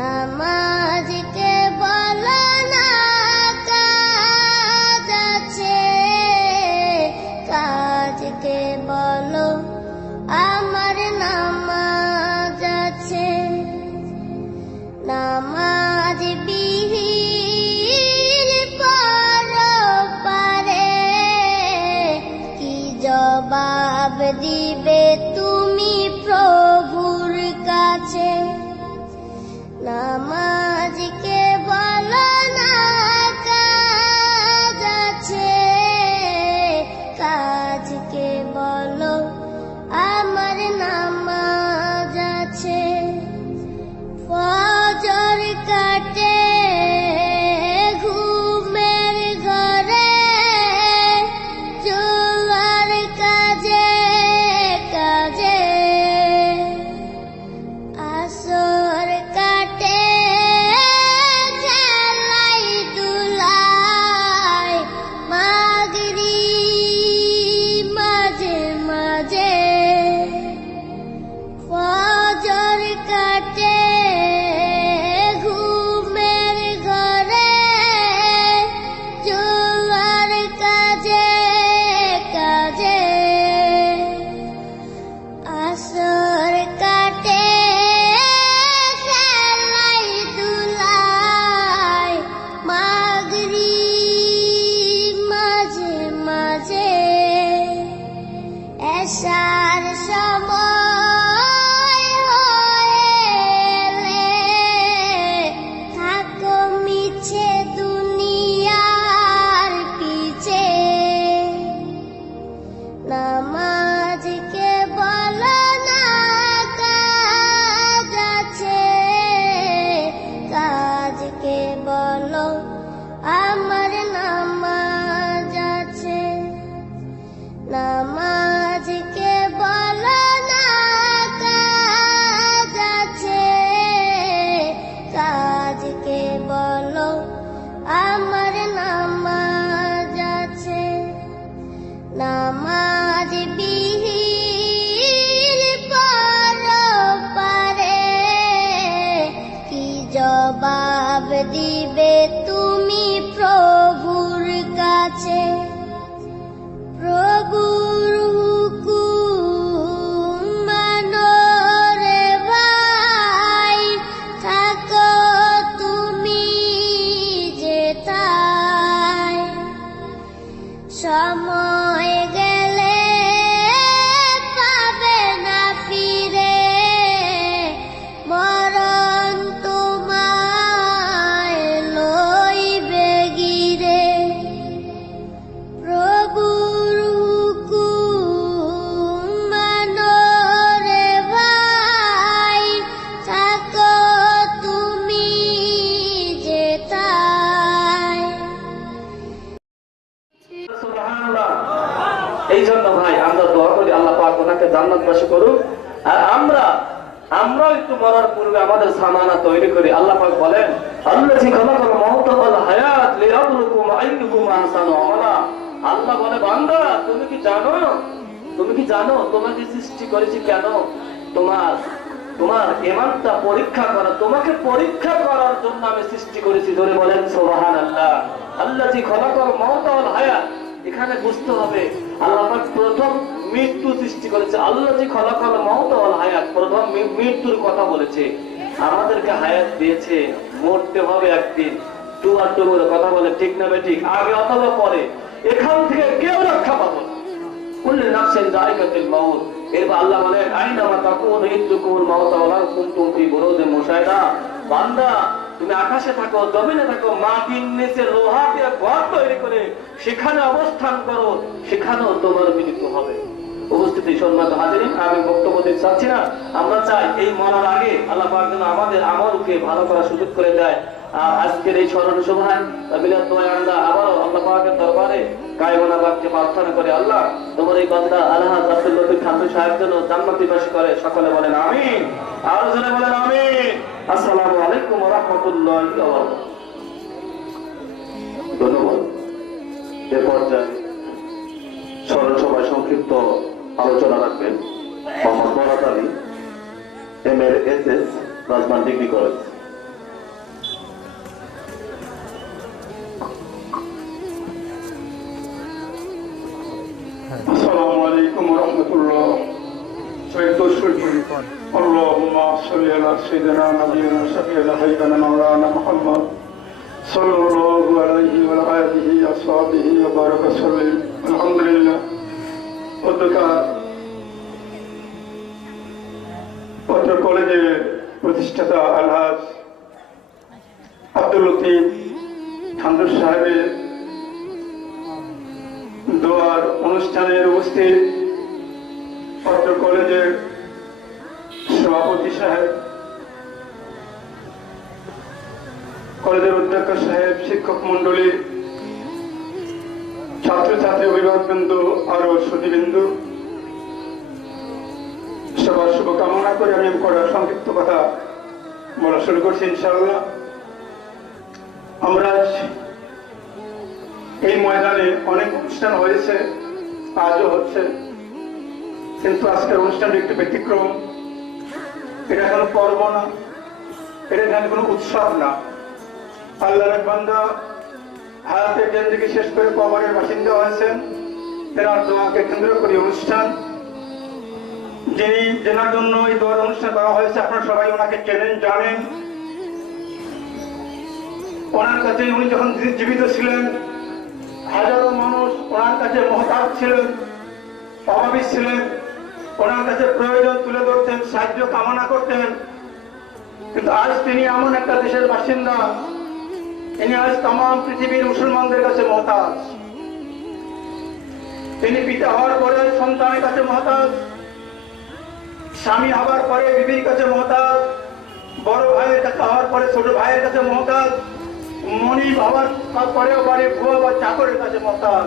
নামাজকে বলো না কাজ আছে, কাজকে বলো আমার নামাজ আছে। নামাজ বিহীন পরপারে কি জবাব দিবে তুমি প্রভুর কাছে? নামাজকে বলো না কাজ আছে, কাজকে বলো আমার নামাজ আছে। ফজর কাটে ঘুমের ঘরে, জোয়ার কাজে কাজে, আসর কাটে খেলাই দুলাই, মাগরিব মাঝে মাঝে। ফজর কাটে ঘুমের ঘরে, জোয়ার কাজে কাজে, আসর কাটে খেলাই দুলাই, মাগরিব মাঝে মাঝে। এশার সময় হলে থাকো মিছে দুনিয়ার পিছে। নামাজকে বলো না কাজ আছে, কাজকে বলো আমার নামাজ আছে। নামাজকে বলো না কাজ আছে, কাজকে বলো আমার নামাজ আছে। নামাজ বিহীন পরপারে কি জবাব দিবে তুমি প্রভুর কাছে? প্রভুর হুকুম মানো রে ভাই, থাকো তুমি যেথায়। সময় গেলে পাবে না ফিরে, মরণ তোমায় লইবে গিরে। প্রভুর হুকুম মানো রে ভাই, থাকো তুমি যেথায়। সুবহানাল্লাহ। এই জন্য ভাই আমরা দোয়া করি আল্লাহ পাক ওনাকে জান্নাতবাসী করুক। আর আমরা একটু মরার পূর্বে আমাদের সামানা তৈরি করি। আল্লাহ পাক বলেন, আল্লাযী খালাকাল মাউতা ওয়াল হায়াত লিয়াবলুকুম আইয়ুকুম আহসানু আমালা। আল্লাহ বলে, বান্দা তুমি কি জানো তোমাকে সৃষ্টি করেছি কেন? তোমার ঈমানটা পরীক্ষা করা, তোমাকে পরীক্ষা করার জন্য আমি সৃষ্টি করেছি। ধরে বলেন সুবহানাল্লাহ। আল্লাযী খালাকাল মাউতা ওয়াল হায়াত, এখানে বুঝতে হবে আল্লাহ পাক প্রথম মৃত্যু সৃষ্টি করেছে। আল্লাযী খালাকাল মাউতা ওয়াল হায়াত, প্রথম মৃত্যুর কথা বলেছে। আমাদেরকে হায়াত দিয়েছে, মরতে হবে একদিন। টুয়ার কথা বলে, ঠিক না ঠিক? আগে অথবা পরে, এখান থেকে কেউ রক্ষা পাবো না। কুল্লু নাফসিন যায়িকাতুল মাউত। এরপর আল্লাহ বলেন, আইনামা তাকুনু ইদরিকুমুল মাউত ওয়ালাউ কুনতুম ফি বুরুজিন মুশাইদা। বান্দা তুমি আকাশে থাকো, জমিনে থাকো, মাটির নিচে লোহা দিয়ে ঘর তৈরি করে সেখানে অবস্থান করো, সেখানেও তোমার মৃত্যু হবে। উপস্থিতি সম্মানিত হাজিরিন, আমি বক্তব্য দিতে চাচ্ছি না। আমরা চাই এই মরার আগে আল্লাহ পাক যেন আমাদের আমলকে ভালো করার সুযোগ করে দেয়। আর আজকের এই স্মরণ সভায় বিলাত দোয়া আমরা আবারও আল্লাহ পাকের দরবারে কায়মনা বাক্যে প্রার্থনা করে, আল্লাহ তোমার এই বান্দা আলহাজ আব্দুল লতিফ খানু সাহেব যেন জান্নাতীবাসী করে। সকলে বলেন আমিন। আরো জোরে বলেন আমিন। আসসালামু আলাইকুম ওয়া রাহমাতুল্লাহি ওয়া বারাকাতুহু। ধন্যবাদ। এ পর্যায়ে স্মরণ সভায় সংক্ষিপ্ত আলোচনা রাখবেন Mohammad Barat Ali, MA SS, Rajman degree college. نبينا شفيعنا حبيبنا مولانا محمد صلى الله عليه وعلى آله وصحبه وبارك وسلم الحمد لله অত্র কলেজের প্রতিষ্ঠাতা আলহাজ আব্দুল লতিফ খানদুর সাহেবের দোয়ার অনুষ্ঠানের উপস্থিত অত্র কলেজের সভাপতি সাহেব, কলেজের অধ্যক্ষ সাহেব, শিক্ষক মন্ডলী, ছাত্রছাত্রী, অভিভাবকবৃন্দ, আরো সুধীবৃন্দু, সবার শুভকামনা করে আমি করার সংক্ষিপ্ত কথা বলা শুরু করছি। ইনশাআল্লাহ আমরা এই ময়দানে অনেক অনুষ্ঠান হয়েছে, আজও হচ্ছে, কিন্তু আজকের অনুষ্ঠানটি একটু ব্যতিক্রম। এটা কোনো পর্ব না, এটা এখানে কোনো উৎসব না। আল্লাহর বান্দা হায়াতের জিন্দেগি শেষ করে কবরের বাসিন্দা হয়েছেন, তেনার দোয়াকে কেন্দ্র করে অনুষ্ঠান। যিনি যেনার জন্য এই দোয়ার অনুষ্ঠান করা হয়েছে, আপনারা সবাই ওনাকে চেনেন, জানেন। ওনার কাছে উনি যখন জীবিত ছিলেন, হাজারো মানুষ ওনার কাছে মহতাজ ছিলেন, অভাবী ছিলেন, ওনার কাছে প্রয়োজন তুলে ধরতেন, সাহায্য কামনা করতেন। কিন্তু আজ তিনি এমন একটা দেশের বাসিন্দা, তিনি আজ তামাম পৃথিবীর মুসলমানদের কাছে মহতাজ। তিনি পিতা হওয়ার পরে সন্তানের কাছে মহতাজ, স্বামী হওয়ার পরে বিবির কাছে মহতাজ, বড় ভাইয়ের কাছে হওয়ার পরে ছোট ভাইয়ের কাছে মহতাজ, মনিব হওয়ার পরেও বাড়ি ভুয়া বা চাকরের কাছে মহতাজ।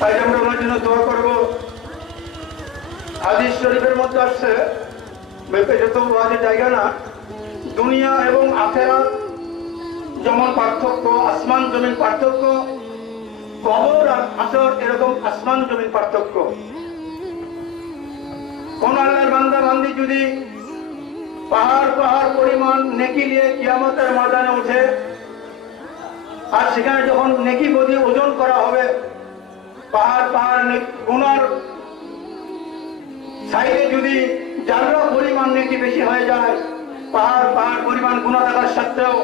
তাই আমরা ওনার জন্য দোয়া করবো। হাদিস শরীফের মধ্যে আসছে, এটা তো ওয়াজের জায়গা না, দুনিয়া এবং আখেরাত যেমন পার্থক্য, আসমান জমিন পার্থক্য, কবর আর হাসর এরকম আসমান জমিন পার্থক্য। কোন আল্লাহর বান্দা বান্দি যদি পাহাড় পাহাড় পরিমাণ নেকি নিয়ে কিয়ামতের ময়দানে ওঠে, আর সেখানে যখন নেকি বদি ওজন করা হবে, পাহাড় পাহাড় গুনার সাইডে যদি জাররা পরিমাণ নেকি বেশি হয়ে যায়, পাহাড় পাহাড় পরিমাণ গুনাহ থাকার সত্ত্বেও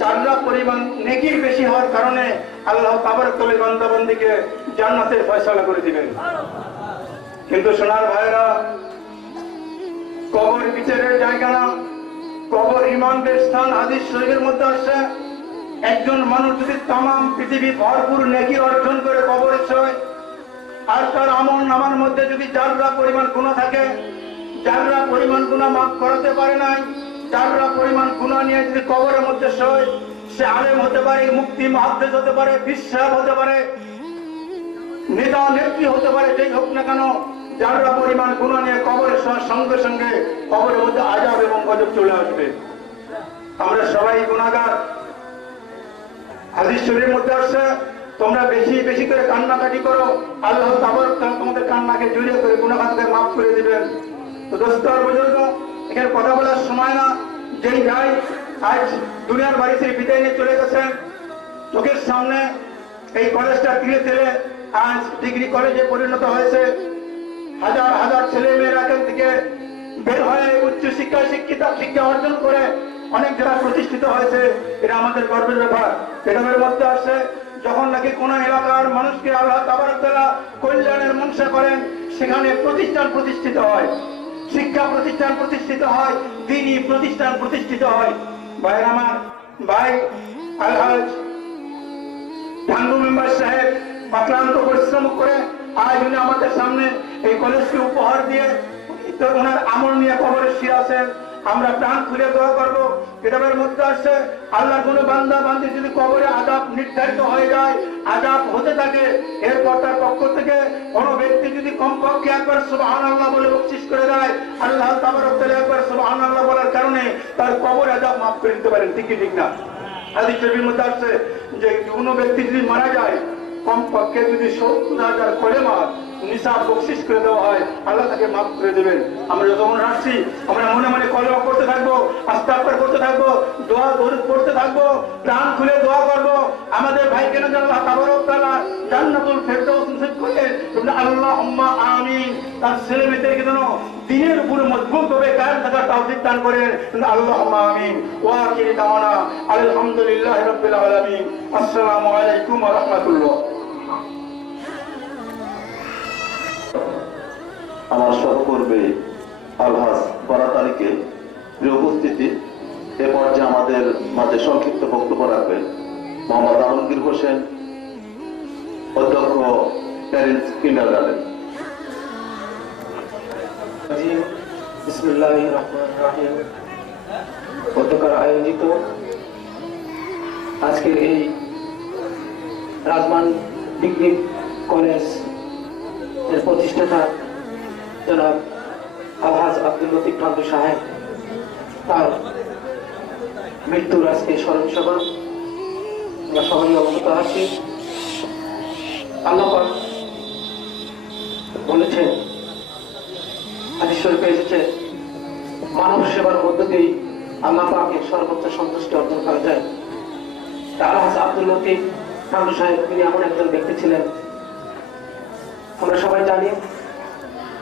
জাররা পরিমাণ নেকি বেশি হওয়ার কারণে আল্লাহ তাবারক তাআলা বান্দাবন্দিকে জান্নাতের ফয়সালা করে দিবেন। কিন্তু সোনার ভাইরা, কবর বিচারের জায়গা না, কবর ইমানদের স্থান। হাদিস শরীফের মধ্যে আসছে, একজন মানুষ যদি তামাম পৃথিবী ভরপুর নেকি অর্জন করে কবরে শোয়, আর তার আমল নামার মধ্যে যদি জাররা পরিমাণ গুনাহ থাকে, জাররা পরিমাণ গুনাহ মাফ করাতে পারে নাই, জাররা পরিমাণ গুনাহ নিয়ে যদি কবরের মধ্যে শোয়, সে আলেম হতে পারে, মুফতি মুহাদ্দিস হতে পারে, বিশ্বাস হতে পারে, নেতা নেত্রী হতে পারে, যেই হোক না কেন, জাররা পরিমাণ গুনাহ নিয়ে কবরে শোয়ার সঙ্গে সঙ্গে কবরের মধ্যে আযাব এবং গজব চলে আসবে। আমরা সবাই গুনাহগার। হাদিস শরীফের মধ্যে আসছে, তোমরা বেশি বেশি করে কান্নাকাটি করো, আল্লাহ তাবারক তাআলা তোমাদের কান্নাকে জড়িয়ে করে গুনাহকে মাফ করে দিবেন। তো দোস্ত আর বুজুর্গ, এখানে কথা বলার সময় না। যেই ভাই আজ দুনিয়ার বাড়ি থেকে বিদায় নিয়ে চলে গেছেন, চোখের সামনে এই কলেজটা ধীরে ধীরে আজ ডিগ্রি কলেজে পরিণত হয়েছে। হাজার হাজার ছেলে মেয়েরা এখান থেকে বের হয়ে উচ্চ শিক্ষায় শিক্ষা অর্জন করে অনেক জায়গায় প্রতিষ্ঠিত হয়েছে। এটা আমাদের গর্বের ব্যাপার। এটার মধ্যে আসছে, যখন নাকি কোন এলাকার মানুষকে আল্লাহ তাবারক তাআলা কল্যাণের মনসা করেন, সেখানে প্রতিষ্ঠান প্রতিষ্ঠিত হয়, শিক্ষা প্রতিষ্ঠান প্রতিষ্ঠিত হয়, দ্বীনি প্রতিষ্ঠান প্রতিষ্ঠিত হয়। ভাইয়ের আমার, ভাই আলহাজ ঢাঙ্গু মেম্বার সাহেব অক্লান্ত পরিশ্রম করে আজ উনি আমাদের সামনে এই কলেজকে উপহার দিয়ে ওনার আমল নিয়ে কবরে শুয়ে আছেন। আমরা প্রাণ খুলে দোয়া করবো। কিতাবের মধ্যে আসছে, আল্লাহর কোনো বান্দা বান্দি যদি কবরে আযাব নির্ধারিত হয়ে যায়, আযাব হতে থাকে, এরপর তার পক্ষ থেকে কোনো ব্যক্তি যদি কমপক্ষে একবার সুবহানাল্লাহ বলে বকশিশ করে দেয়, আল্লাহ তাবারক তাআলা একবার সুবহানাল্লাহ বলার কারণে তার কবর আযাব মাফ করে দিতে পারেন। ঠিক কি ঠিক না? হাদিস শরীফের মধ্যে আসছে যে কোনো ব্যক্তি যদি মারা যায়, কমপক্ষে যদি 70,000 কলেমা নিসাব বকশিশ করে দেওয়া হয়, আল্লাহ তাকে মাফ করে দেবেন। আমরা যখন আসছি, আমরা মনে মনে কলেমা করতে থাকবো, আস্তাগফির করতে থাকবো, দোয়া দরুদ পড়তে থাকবো, প্রাণ খুলে দোয়া করবো। আমাদের ভাইকে যেন আল্লাহ তাবারক তাআলা জান্নাতুল ফেরদাউস নসিব করে। তোমরা আল্লাহুম্মা আমিন। তার ছেলে মেয়েদেরকে যেন দিনের উপরে মজবুত হবে কায়েম থাকার তৌফিক দান করেন। তোমরা আল্লাহুম্মা আমিন। ওয়া আখিরু দাওয়ানা আলহামদুলিল্লাহি রাব্বিল আলামিন। আসসালামু আলাইকুম ওয়া রাহমাতুল্লাহ। আমার সহকর্মী আলহাজ বরাতারিকে উপস্থিতি, এ পর্যায়ে আমাদের মাঝে সংক্ষিপ্ত বক্তব্য রাখবেন মোহাম্মদ আলমগীর হোসেন, অধ্যক্ষ প্যারেন্টস কিন্ডারগার্টেন। বিসমিল্লাহির রহমানির রহিম। গতকাল আয়োজিত আজকের এই রাজমান ডিগ্রি কলেজ এর প্রতিষ্ঠাতা জনাব আলহাজ আব্দুল লতিফ ফান্ডু সাহেব, তার মৃত্যুর আজকে স্মরণ সভা আমরা সবাই অবগত আছি। আল্লাহ পাক বলেছেন, হাদিস শরীফে এসেছে, মানব সেবার মধ্য দিয়েই আল্লাহ পাকের সর্বোচ্চ সন্তুষ্টি অর্জন করা যায়। আলহাজ আব্দুল লতিফ ফান্ডু সাহেব তিনি এমন একজন ব্যক্তি ছিলেন, আমরা সবাই জানি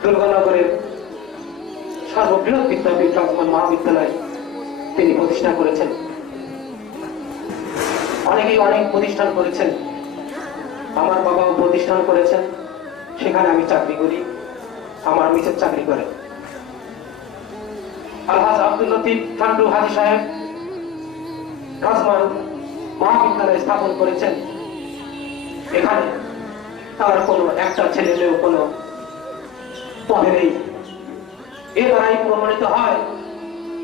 দুর্গানগরের সর্ববৃহৎ বিদ্যাপীঠ রাজমান মহাবিদ্যালয় তিনি প্রতিষ্ঠা করেছেন। অনেকেই অনেক প্রতিষ্ঠান করেছেন, আমার বাবাও প্রতিষ্ঠান করেছেন, সেখানে আমি চাকরি করি, আমার মিসেস চাকরি করে। আলহাজ আব্দুল লতিফ ফান্ডু হাজি সাহেব রাজমান মহাবিদ্যালয় স্থাপন করেছেন। এখানে তার কোনো একটা ছেলে মেয়েও কোনো পদে নেই। এ দ্বারাই প্রমাণিত হয়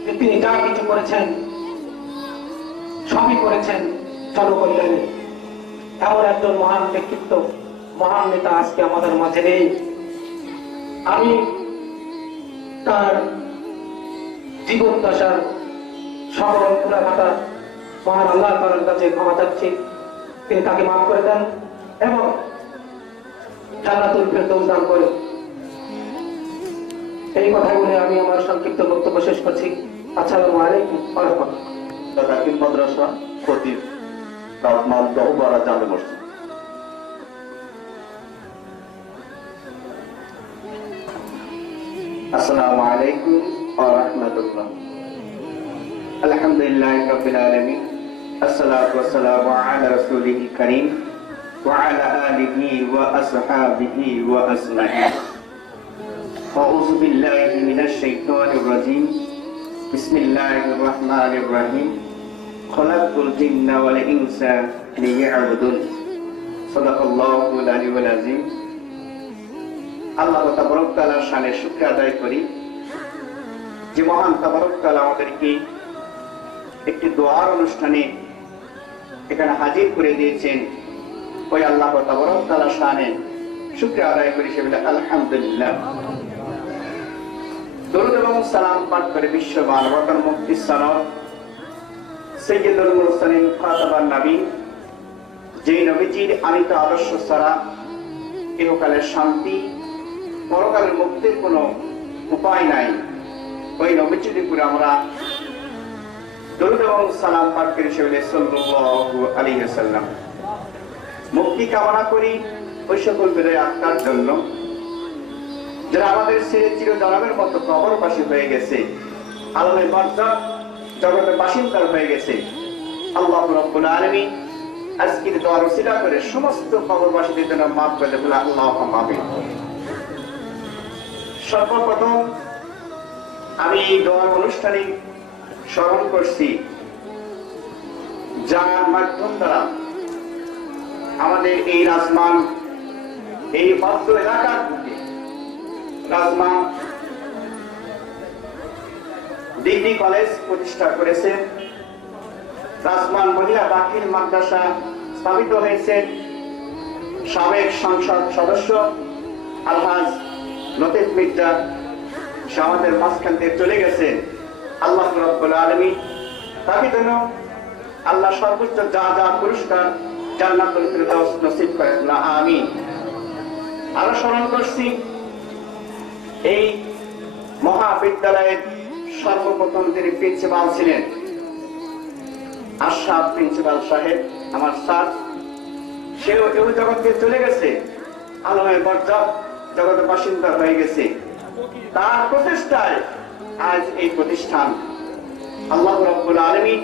যে তিনি যা কিছু করেছেন সবই করেছেন জনকল্যাণে। এমন একজন মহান ব্যক্তিত্ব, মহান নেতা আজকে আমাদের মাঝে নেই। আমি তার জীবন দশার সকল গুনাহগাতা মহান আল্লাহ তাআলার কাছে ক্ষমা চাচ্ছি, তিনি তাকে মাফ করে দেন এবং জান্নাতুল ফেরদাউস দান করেন। এই কথা বলে আমি আমার সংক্ষিপ্ত বক্তব্য শেষ করছি। আসসালামু আলাইকুম ওয়া রাহমাতুল্লাহ। দাখিল মাদ্রাসা খতিব রাজমান দহবারা জামে মসজিদ। আসসালামু আলাইকুম ওয়া রাহমাতুল্লাহ। আলহামদুলিল্লাহি রাব্বিল আলামিন। আসসালাতু ওয়াসসালামু আলা রাসূলিল কারীম ওয়া আলা আলিহি ওয়া আসহাবিহি ওয়া আজমাইন। আউযু বিল্লাহি মিনাশ শাইতানির রাজীম। বিসমিল্লাহির রাহমানির রহিম। খালাকতুল জিন্না ওয়াল ইনসা লিয়াবুদুন। সাদাকাল্লাহুল আলিয়্যুল আযীম। আল্লাহ তাবারক তাআলার শানে শুকরিয়া আদায় করি যে মহান তাবারক তাআলা আমাদেরকে একটি দোয়ার অনুষ্ঠানে এখানে হাজির করে দিয়েছেন। ওই আল্লাহ তাবারক তাআলার শানে শুকরিয়া আদায় করি, সে বলে আলহামদুলিল্লাহ। দরুদ এবং সালাম পাঠ করে বিশ্ব মানবতার মুক্তি সনদ সাইয়্যিদুল মুরসালিন খাতাবান নবীন, যেই নবীজির আনিত আদর্শ ছাড়া ইহকালের শান্তি পরকালের মুক্তির কোনো উপায় নাই, ওই নবীজির উপরে আমরা দরুদ এবং সালাম পাঠ করে সে বলে সাল্লাল্লাহু আলাইহি ওয়াসাল্লাম। মুক্তি কামনা করি ওই সকল বিদায় আত্মার জন্য যারা আমাদের ছেড়ে চিরজনমের মতো কবরবাসী হয়ে গেছে, আলমে বারজাখ জগতের বাসিন্দার হয়ে গেছে। আল্লাহ রাব্বুল আলামিন আজকের দোয়ার ওসিলা করে সমস্ত কবরবাসীদের জন্য মাফ করে দেবেন। আল্লাহুম্মা আমিন। সর্বপ্রথম আমি এই দোয়ার অনুষ্ঠানে স্মরণ করছি, যার মাধ্যম দ্বারা আমাদের এই রাজমান, এই অত্র এলাকার বুকে রাজমান ডিগ্রি কলেজ প্রতিষ্ঠা করেছে, রাজমান মহিলা দাখিল মাদ্রাসা স্থাপিত হয়েছে। সাবেক সংসদ সদস্য আলহাজ লতিফ মির্জা সে আমাদের মাঝখান থেকে চলে গেছেন। আল্লাহ রাব্বুল আলামিন তাকে যেন আল্লাহ সর্বোচ্চ যা যা পুরস্কার জান্নাতুল ফেরদাউস নসিব করেন, আমিন। আরো স্মরণ করছি এই মহাবিদ্যালয়ের সর্বপ্রথম যিনি প্রিন্সিপাল ছিলেন, আশরাফ প্রিন্সিপাল সাহেব, আমার স্যার, সেও এই জগৎকে চলে গেছে, আলমের বরজাত জগতের বাসিন্দা হয়ে গেছে। তার প্রচেষ্টায় আজ এই প্রতিষ্ঠান। আল্লাহ রাব্বুল আলামিন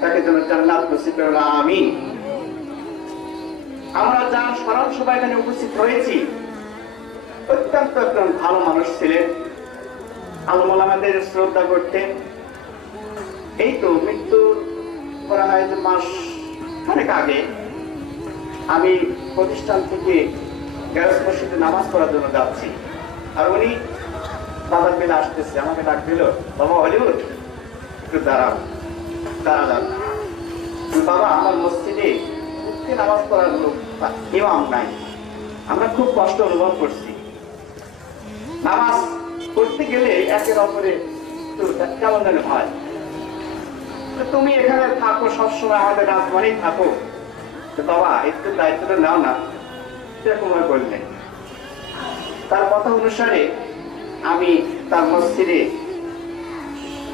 তাকে যেন জান্নাত নসিব করেন, আমিন। আমরা যার স্মরণ সবাই এখানে উপস্থিত হয়েছি, অত্যন্ত একজন ভালো মানুষ ছিলেন, আলমুল আমাদের শ্রদ্ধা করতেন। এই তো মৃত্যু করা হয় যে মাস খানেক আগে আমি প্রতিষ্ঠান থেকে গ্যারেজ মসজিদে নামাজ পড়ার জন্য যাচ্ছি, আর উনি বাবার বেলা আসতেছে, আমাকে ডাক দিল, বাবা হলিউড একটু দাঁড়াও, দাঁড়ালাম। বাবা, আমার মসজিদে নামাজ পড়ার লোক ইমাম নাই, আমরা খুব কষ্ট অনুভব করছি, নামাজ পড়তে গেলে একের অপরে কেমন যেন হয়, তুমি এখানে থাকো, সবসময় আমাদের রাজবাড়ি থাকো, বাবা একটু দায়িত্বটা নাও না, এরকম বললেন। তার কথা অনুসারে আমি তার মসজিদে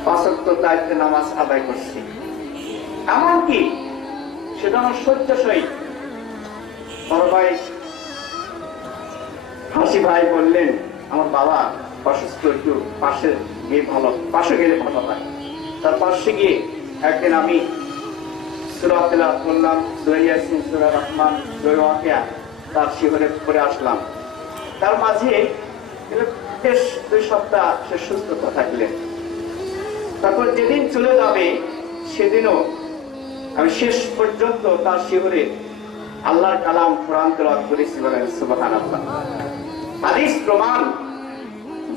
5 ওয়াক্ত দায়িত্বে নামাজ আদায় করছি। এমনকি সেটা আমার শয্যাশয়ী বড় ভাই হাসি ভাই বললেন, আমার বাবা অসুস্থ, একটু পাশে গেলে ভালো হয়। তার পাশে গিয়ে একদিন আমি সূরা তেলাওয়াত করলাম, সূরা ইয়াসিন, সূরা রহমান, সূরা ওয়াকিয়া, তার শিহরে পড়ে আসলাম। তার মাঝে বেশ 2 সপ্তাহ সে সুস্থ থাকলেন। তারপর যেদিন চলে যাবে সেদিনও আমি শেষ পর্যন্ত তার শিহরে আল্লাহর কালাম কোরআন তেলাওয়াত করেছি, বলেন সুবহানাল্লাহ। হাদিস প্রমাণ,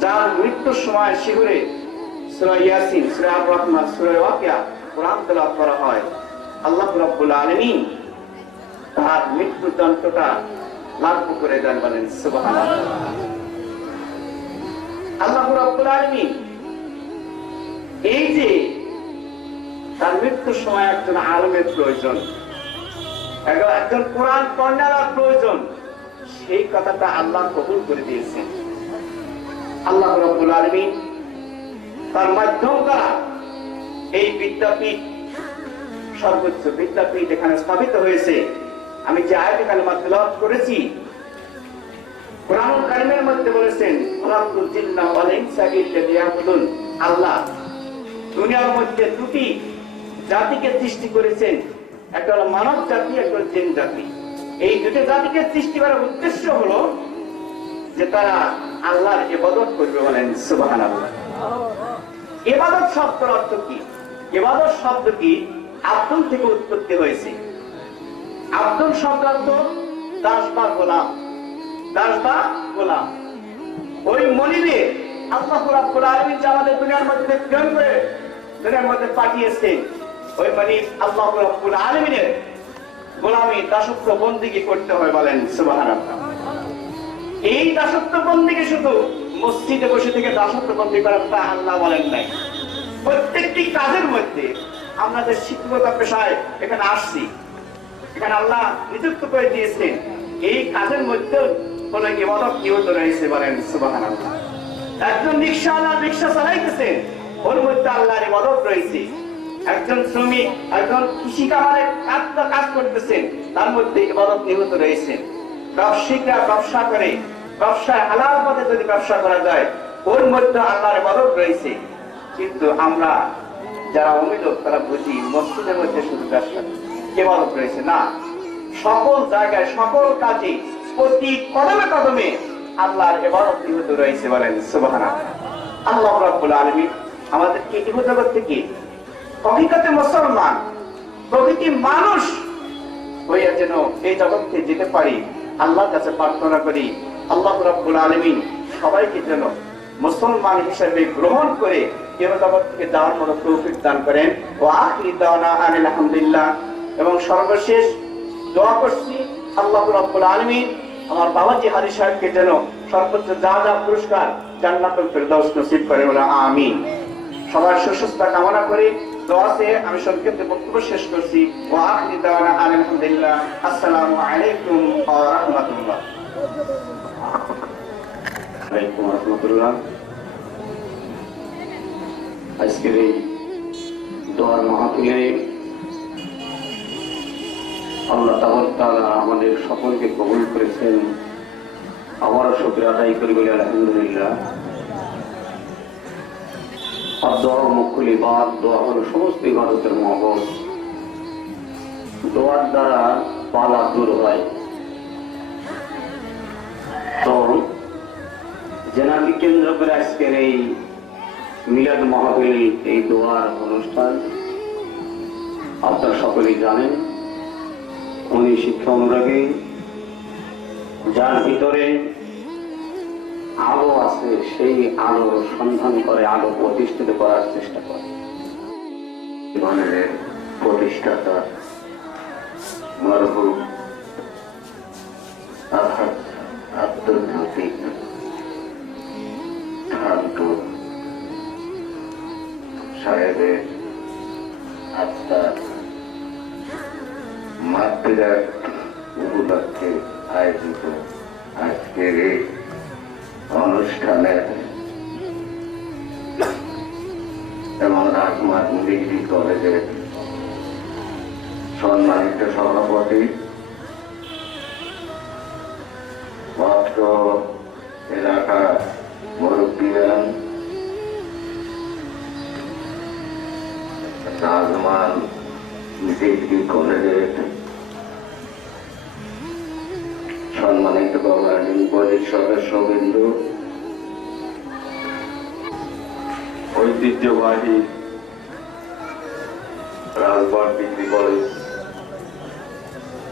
যার মৃত্যুর সময় শিহরে সূরা ইয়াসিন, সূরা রহমান, সূরা ওয়াকিয়া কোরআন তেলাওয়াত করা হয়, আল্লাহ রাব্বুল আলামিন তার মৃত্যু যন্ত্রটা লাঘব করে দেন, বলেন সুবহানাল্লাহ। আল্লাহ রাব্বুল আলামিন এই যে তার মৃত্যুর সময় একজন আলেমের প্রয়োজন, একজন কোরআন পড়নার প্রয়োজন, সেই কথাটা আল্লাহ কবুল করে দিয়েছেন। আল্লাহ রাব্বুল আলামিন তার মাধ্যম দ্বারা এই বিদ্যাপীঠ, সর্বোচ্চ বিদ্যাপীঠ এখানে স্থাপিত হয়েছে। আমি যে আয়াতে কালিমা তেলাওয়াত করেছি, কোরআনুল কারীমের মধ্যে বলেছেন, খালাকুল জিন্না ওয়াল ইনসা ইল্লা লিয়াবুদুন। আল্লাহ দুনিয়ার মধ্যে 2টি জাতিকে সৃষ্টি করেছেন, একটা হলো মানব জাতি, একটা হলো জিন জাতি। এই 2টি জাতিকে সৃষ্টি করার উদ্দেশ্য হলো যে তারা আল্লাহর ইবাদত করবে, বলেন সুবহানাল্লাহ। ইবাদত শব্দের অর্থ কি? ইবাদত শব্দটি আব্দুল থেকে উৎপত্তি হয়েছে। আব্দুল শব্দ অর্থ দাস বা গোলাম, দাস বা গোলাম। ওই মনিবে আল্লাহ রাব্বুল আলামিন যে আমাদের দুনিয়ার মধ্যে প্রেরণ করে দুনিয়ার মধ্যে পাঠিয়েছে, ওই মানে আল্লাহ রাব্বুল আলামিনের গোলামি, দাসত্ব বন্দেগী করতে হয়, বলেন সুবহানাল্লাহ। এই দাসত্ব বন্দেগী শুধু মসজিদে বসে থেকে দাসত্ব বন্দী করার তা আল্লাহ বলেন নাই। প্রত্যেকটি কাজের মধ্যে আমরা যে শিক্ষকতা পেশায় এখানে আসছি, এখানে আল্লাহ নিযুক্ত করে দিয়েছেন, এই কাজের মধ্যেও কোন ইবাদত নিয়ত রয়েছে, বলেন সুবহানাল্লাহ। একজন রিকশাওয়ালা রিকশা চালাইতেছেন, ওর মধ্যে আল্লাহর ইবাদত রয়েছে। একজন শ্রমিক, একজন কৃষি কামারে কাজ করতেছেন, তার মধ্যে ইবাদত নিয়ত রয়েছে। ব্যবসায়িকরা ব্যবসা করে, ব্যবসায় হালাল পথে যদি ব্যবসা করা যায়, ওর মধ্যে আল্লাহর ইবাদত রয়েছে। কিন্তু আমরা যারা অমিলোক, তারা বুঝি মসজিদের মধ্যে শুধু ব্যবসা ইবাদত রয়েছে, না, সকল জায়গায় সকল কাজে প্রতি কদমে কদমে আল্লাহর ইবাদত নিহিত রয়েছে, বলেন সুবহানাল্লাহ। আল্লাহ রাব্বুল আলামিন আমাদেরকে এই জগৎ থেকে প্রকৃততে মুসলমান, প্রকৃতি মানুষ হইয়া যেন এই জগৎকে যেতে পারি, আল্লাহর কাছে প্রার্থনা করি আল্লাহ রাব্বুল আলামিন সবাইকে যেন মুসলমান হিসেবে গ্রহণ করে এই জগৎ থেকে যাওয়ার মতো তৌফিক দান করেন। ওয়া আখিরি দাওয়ানা আনিল হামদুলিল্লাহ। এবং সর্বশেষ দোয়া করছি আল্লাহ রাব্বুল আলামিন আমার বাবাজি হাজি সাহেবকে যেন সর্বোচ্চ যা পুরস্কার জান্নাতুল ফেরদাউস নসিব করে, বলে আমিন। সবার সুস্বাস্থ্য কামনা করে দোয়াতে আমি সংক্ষেপে বক্তব্য শেষ করছি। ওয়া আখিরি দাওয়ানা আনিল হামদুলিল্লাহ। আসসালামু আলাইকুম ওয়া রাহমাতুল্লাহ। ওয়ালাইকুম রাহমাতুল্লাহ। আজকের এই দোয়ার মাহফিলে আল্লাহ তাআলা আমাদের সকলকে কবুল করেছেন। আমারও শুকরিয়া আদায় করি বলি আলহামদুলিল্লাহ। আর দোয়া মুকুল ইবাদ, দোয়া হলো সমস্ত ইবাদতের মহল। দোয়ার দ্বারা পালা দূর হয়। তো জেনাকে কেন্দ্র করে আজকের এই মিলাদ মাহফিল, এই দোয়ার অনুষ্ঠান আপনারা সকলেই জানেন। উনি শিক্ষা অনুরাগী, যার ভিতরে আলো আছে, সেই আলোর সন্ধান করে, আলো প্রতিষ্ঠিত করার চেষ্টা করে। জীবনের প্রতিষ্ঠাতা মরহুম আব্দুল হাফিজ ঠাকুর সাহেবের আত্মার মাতৃরাত উপলক্ষে আয়োজিত আজকের এই অনুষ্ঠানের এবং রাজমাত ডিগ্রি কলেজের সম্মানিত সভাপতি, অত্র এলাকার মুরব্বীরা, রাজমান ডিগ্রি কলেজের সম্মানিত গভর্নিং বডির সদস্যবৃন্দ, ঐতিহ্যবাহী রাজবাড় ডিগ্রি কলেজ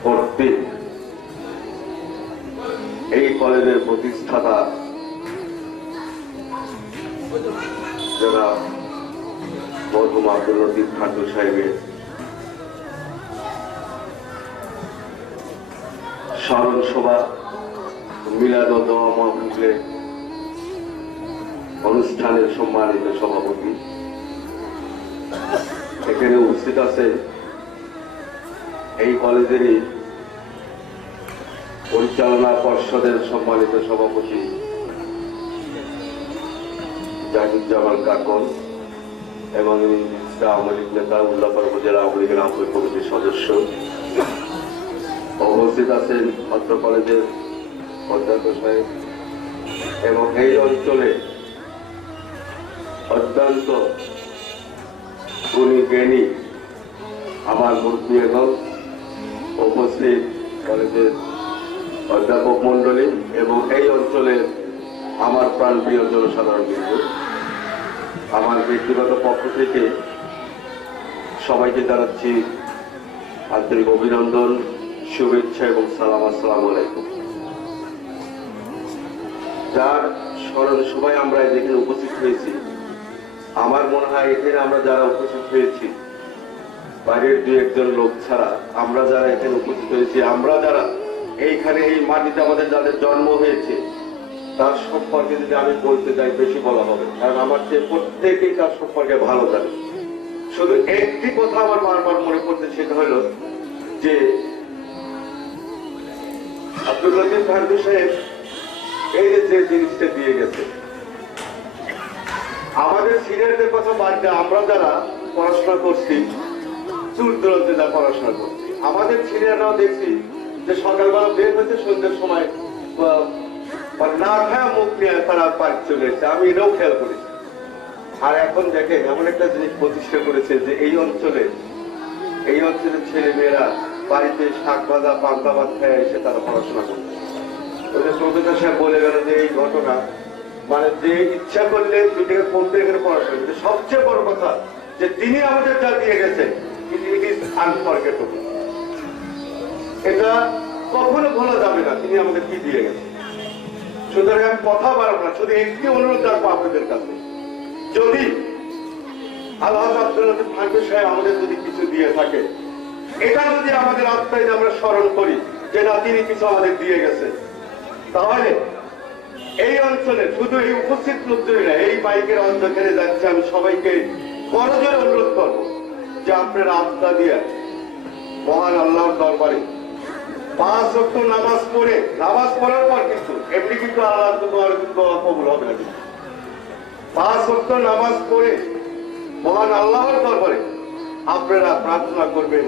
কর্তৃক এই কলেজের প্রতিষ্ঠাতা যারা মরহুম আব্দুল লতিফ ঠাকুর সাহেবের স্মরণ সভা মিলাদ ও দোয়া মাহফিলে অনুষ্ঠানের সম্মানিত সভাপতি, এখানে উপস্থিত আছে এই কলেজেরই পরিচালনা পর্ষদের সম্মানিত সভাপতি জাহিদুজ্জামান কাকন এবং আওয়ামী লীগ নেতা উল্লাপাড়া উপজেলা আওয়ামী লীগের আহ্বায়ক কমিটির সদস্য। উপস্থিত আছেন অত্র কলেজের অধ্যক্ষ সাহেব এবং এই অঞ্চলে অত্যন্ত গুণী জ্ঞানী আমার মুরব্বী এবং উপস্থিত কলেজের অধ্যাপক মন্ডলী এবং এই অঞ্চলের আমার প্রাণপ্রিয় জনসাধারণ বৃন্দ, আমার ব্যক্তিগত পক্ষ থেকে সবাইকে জানাচ্ছি আন্তরিক অভিনন্দন, শুভেচ্ছা এবং সালাম। আসসালামু আলাইকুম। যার স্মরণ সভায় আমরা যেখানে উপস্থিত হয়েছি, আমার মনে হয় এখানে আমরা যারা উপস্থিত হয়েছি, বাইরের দু একজন লোক ছাড়া আমরা যারা এখানে উপস্থিত হয়েছি, আমরা যারা এইখানে এই মাটিতে আমাদের যাদের জন্ম হয়েছে, তার সম্পর্কে যদি আমি বলতে চাই বেশি বলা হবে, কারণ আমার চেয়ে প্রত্যেকেই তার সম্পর্কে ভালো জানে। শুধু একটি কথা আমার বারবার মনে পড়ছে, সেটা হলো যে আব্দুল লতিফ ঠাকুর সাহেব এই যে জিনিসটা দিয়ে গেছে, আমাদের সিনিয়রদের কথা বাদ দিয়ে আমরা যারা পড়াশোনা করছি, দূর দূরান্তে যা পড়াশোনা করছি, আমাদের সিনিয়ররাও দেখছি যে সকালবেলা বের হয়েছে, সন্ধ্যের সময় না খায় মুখ নিয়ে তারা বাড়ি চলে এসেছে। আমি এটাও খেয়াল করেছি। আর এখন দেখেন এমন একটা জিনিস প্রতিষ্ঠা করেছে যে এই অঞ্চলের ছেলে মেয়েরা বাড়িতে শাক ভাজা পান্তা ভাত খেয়ে এসে তারা পড়াশোনা করছে। ওই যে প্রফেসর সাহেব বলে গেল যে এই ঘটনা, মানে যে ইচ্ছা করলে দুটিকে পড়তে এখানে পড়াশোনা করছে। সবচেয়ে বড় কথা যে তিনি আমাদের যা দিয়ে গেছেন, ইট ইজ আনফরগেটেবল। এটা কখনো ভোলা যাবে না তিনি আমাদের কি দিয়ে গেছেন। সুতরাং আমি কথা বাড়াবো না, শুধু একটি অনুরোধ রাখবো আপনাদের কাছে, যদি আল্লাহ আব্দুল লতিফ ঠাকুর সাহেব আমাদের যদি কিছু দিয়ে থাকে, এটা যদি আমাদের আত্মায় আমরা স্মরণ করি যে না তিনি কিছু আমাদের দিয়ে গেছে, তাহলে এই অঞ্চলে শুধু এই উপস্থিত লোকজনই না, এই বাইকের অঞ্চলে যাচ্ছে, আমি সবাইকে বড় জোরে অনুরোধ করবো যে আপনার আত্মা দিয়ে মহান আল্লাহর দরবারে 5 ওয়াক্ত নামাজ পড়ে, নামাজ পড়ার পর কিন্তু এমনি কিন্তু আল্লাহ কবুল হবে না। 5 ওয়াক্ত নামাজ পড়ে মহান আল্লাহর দরবারে আপনারা প্রার্থনা করবেন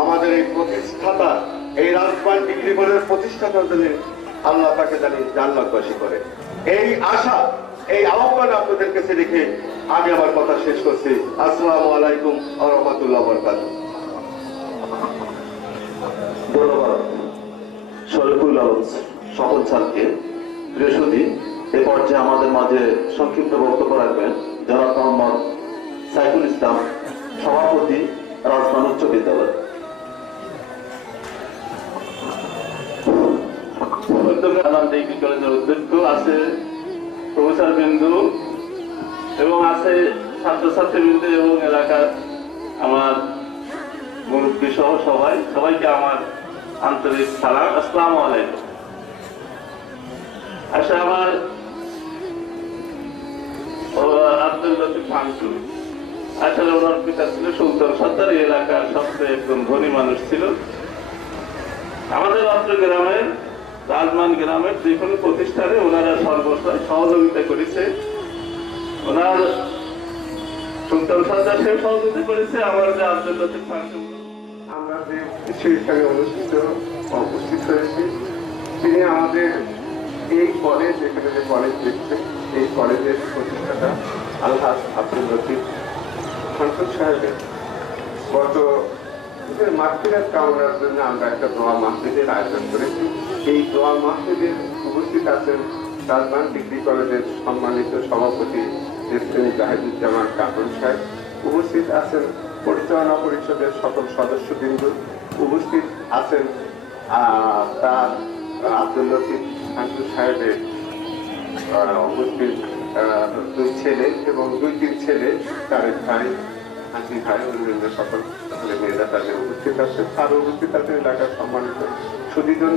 আমাদের এই প্রতিষ্ঠাতা, এই রাজবান ডিগ্রি কলেজের প্রতিষ্ঠাতার জন্য আল্লাহ তাকে জানি জান্নাতবাসী করে। এই আশা, এই আহ্বান আপনাদের কাছে রেখে আমি আমার কথা শেষ করছি। আসসালামু আলাইকুম ওয়া রাহমাতুল্লাহি ওয়া বারাকাতুহু। ধন্যবাদ শরীফুল আলম সকল ছাত্রকে। বৃহস্পতি এ পর্যায়ে আমাদের মাঝে সংক্ষিপ্ত বক্তব্য রাখবেন জনাব মোহাম্মদ সাইফুল ইসলাম, সভাপতি, রাজবান উচ্চ বিদ্যালয়। ডিগ্রি কলেজের অধ্যক্ষ আছে, প্রফেসর বিন্দু এবং আছে ছাত্রছাত্রী বিন্দু এবং এলাকার আমার মুরব্বী সহ সবাইকে আমার আন্তরিক সালাম, আসসালামু আলাইকুম। আচ্ছা, আমার আব্দুল লতিফ শামসু, আসলে ওনার পিতা ছিল সুলতান সর্দার, এই এলাকার সবচেয়ে একজন ধনী মানুষ ছিল। আমাদের অত্র গ্রামের রাজমান গ্রামের যে কোনো প্রতিষ্ঠানে ওনারা সর্বস্বয় সহযোগিতা করেছে। ওনার সুলতান সর্দার সে সহযোগিতা করেছে, আমার যে আব্দুল লতিফ শামসু। আমরা যে কিছু এখানে উপস্থিত হয়েছি, তিনি আমাদের এই কলেজ, এখানে যে কলেজ দেখছেন, এই কলেজের প্রতিষ্ঠাতা আলহাজ আব্দুল লতিফ শামসু সাহেবের গত মাহফিলের কামনার জন্য আমরা একটা দোয়া মাহফিলের আয়োজন করেছি। এই দোয়া মাহফিলে উপস্থিত আছেন রাজবান ডিগ্রি কলেজের সম্মানিত সভাপতি লেফটেন্যান্ট জাহিদুজ্জামান কাপুর সাহেব, উপস্থিত আছেন পরিচালনা পরিষদের সকল সদস্যবৃন্দ, উপস্থিত আছেন তার আব্দুল লতিফ শামসু সাহেবের উপস্থিত দুই ছেলে এবং তিন ছেলে, তারেক ভাই, হাসি ভাই, অন্যান্য সকল ছেলে মেয়েরা তাদের উপস্থিত আছে। আরো উপস্থিত আছে এলাকার সম্মানিত সুদীজন,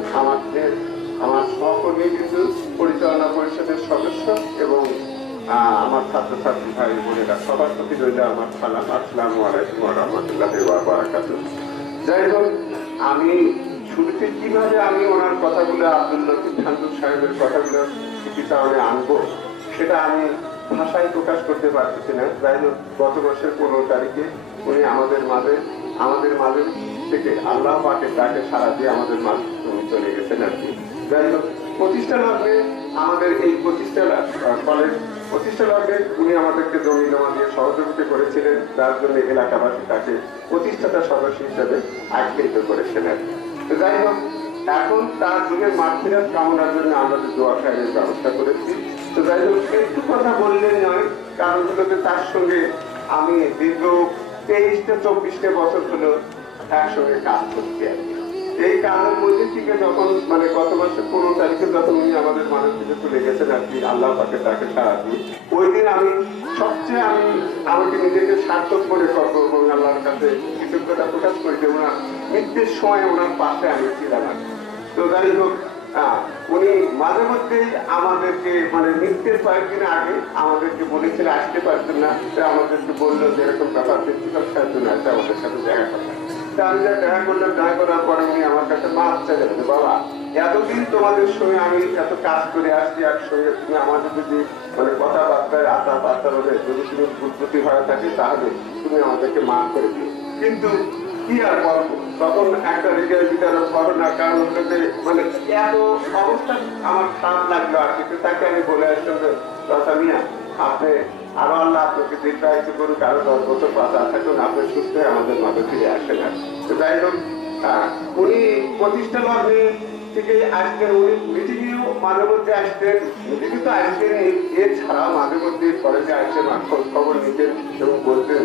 আমার সহকর্মী কিন্তু পরিচালনা পরিষদের সদস্য এবং আমার ছাত্রছাত্রী ভাই বোনেরা, সবার প্রতি রইল আমার সালাম। আসসালামু আলাইকুম ওয়া রাহমাতুল্লাহি ওয়া বারাকাতুহু। যাই হোক, আমি শুরুতে কিভাবে আমি ওনার কথাগুলো, আব্দুল লতিফ শামসু সাহেবের কথাগুলো স্মৃতিচারণে আনবো সেটা আমি ভাষায় প্রকাশ করতে পারতেছি না। যাই হোক, গত বছর 15 তারিখে উনি আমাদের মাঝে থেকে আল্লাহ পাকের ডাকে সাড়া দিয়ে আমাদের মাঝে চলে গেছেন আর কি। যাই হোক, প্রতিষ্ঠা লগ্নে আমাদের এই কলেজ প্রতিষ্ঠা লগ্নে উনি আমাদেরকে জমি জমা দিয়ে সহযোগিতা করেছিলেন, যার জন্য এলাকাবাসী তাকে প্রতিষ্ঠাতা সদস্য হিসেবে আখ্যায়িত করেছেন। তো যাই হোক, এখন তার যুগের মাগফিরাত কামনার জন্য আমরা দোয়া খায়ের ব্যবস্থা করেছি। তো যাই হোক, একটু কথা বললেন নয়, কারণ হলো তার সঙ্গে আমি দীর্ঘ 23-24 বছর হলো একসঙ্গে কাজ করছি আর কি। এই কাজের মধ্যে থেকে যখন গত মাসের 15 তারিখে যখন উনি আমাদের মানুষ থেকে চলে গেছেন আর কি, আল্লাহ পাকে তাকে সারা দিই, ওই দিন আমি সবচেয়ে আমাকে নিজেকে সার্থক মনে করবো এবং আল্লাহর কাছে কৃতজ্ঞতা প্রকাশ করি যে ওনার মৃত্যুর সময় ওনার পাশে আমি ছিলাম। তো যাই হোক, উনি মাঝে মধ্যেই আমাদেরকে মৃত্যুর কয়েকদিন আগে আমাদেরকে বলেছিল আসতে পারতেন না, আমাদেরকে বললো যে এরকম ব্যাপার প্রিন্সিপাল সাহেব জন্য আছে, আমাদের সাথে দেখা করলাম। আমি যা দেখা করলাম, দেখা করার পরে উনি আমার কাছে মাছ চাইলেন, বাবা এতদিন তোমাদের সঙ্গে আমি এত কাজ করে আসছি একসঙ্গে, তুমি আমাদের যদি কথাবার্তায় আচার হলে যদি তুমি ভুলত্রুটি হয়ে থাকে তাহলে তুমি আমাদেরকে মাফ করে দিও। কিন্তু কি আর করবো, তখন একটা হৃদয় বিতরণ করো না, কারণ এত অবস্থা আমার খারাপ লাগলো আর কি। তাকে আমি বলে আসলাম যে রসা মিয়া, আপনি আরো আল্লাহ আপনাকে দীর্ঘায়িত করুক, আরো 10 বছর বাঁচা থাকুন, আপনি সুস্থ হয়ে আমাদের মাঝে ফিরে আসেন। তো যাই হোক, উনি প্রতিষ্ঠা লগ্নে থেকে আসতেন, উনি মিটিংয়েও মাঝে মধ্যে আসতেন, মিটিংয়ে তো আসতেন, এছাড়াও মাঝে মধ্যে কলেজে আসতেন, খোঁজ খবর নিতেন এবং বলতেন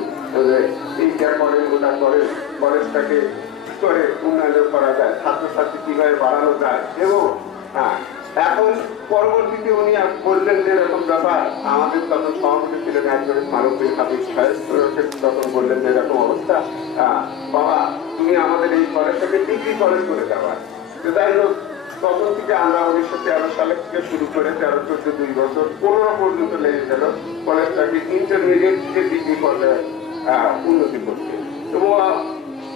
যে এইটা করেন, ওটা করেন, কলেজটাকে কি করে উন্নয়ন করা যায়, ছাত্রছাত্রী কিভাবে বাড়ানো যায়। এবং এখন পরবর্তীতে উনি বললেন যে এরকম ব্যাপার, আমাদের তখন সভাপতি ছিলেন একজন মানবিক হাফিজ সাহেব, তখন বললেন যে এরকম অবস্থা, বাবা তুমি আমাদের এই কলেজটাকে ডিগ্রি কলেজ করে দেওয়া। যাই হোক, তখন থেকে আমরা 1913 সালের থেকে শুরু করে 13-14 বছর 15 পর্যন্ত লেগে গেল কলেজটাকে ইন্টারমিডিয়েট থেকে ডিগ্রি পর্যায়ে উন্নতি করতে। এবং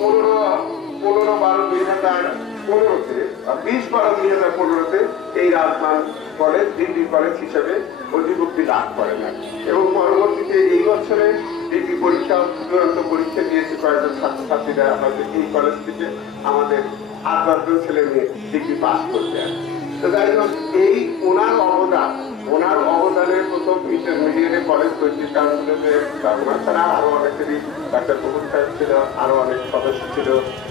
20-12-2015-তে এই রাজবান কলেজ ডিগ্রি কলেজ হিসেবে অধিভুক্তি লাভ করে না। এবং পরবর্তীতে এই বছরে ডিগ্রি পরীক্ষা চূড়ান্ত পরীক্ষা দিয়েছে কয়েকজন ছাত্রছাত্রীরা আমাদের এই কলেজ থেকে আমাদের 8-10 জন ছেলে মেয়ে ডিগ্রি পাস করতে আসে। তো যাই হোক, এই ওনার অবদানের প্রথম ইন্টারমিডিয়েটে কলেজ তৈরি কারণ হলো যে ওনার ছাড়া আরো অনেকেরই ডাক্তার কপুর সাহেব ছিল, আরো অনেক সদস্য ছিল,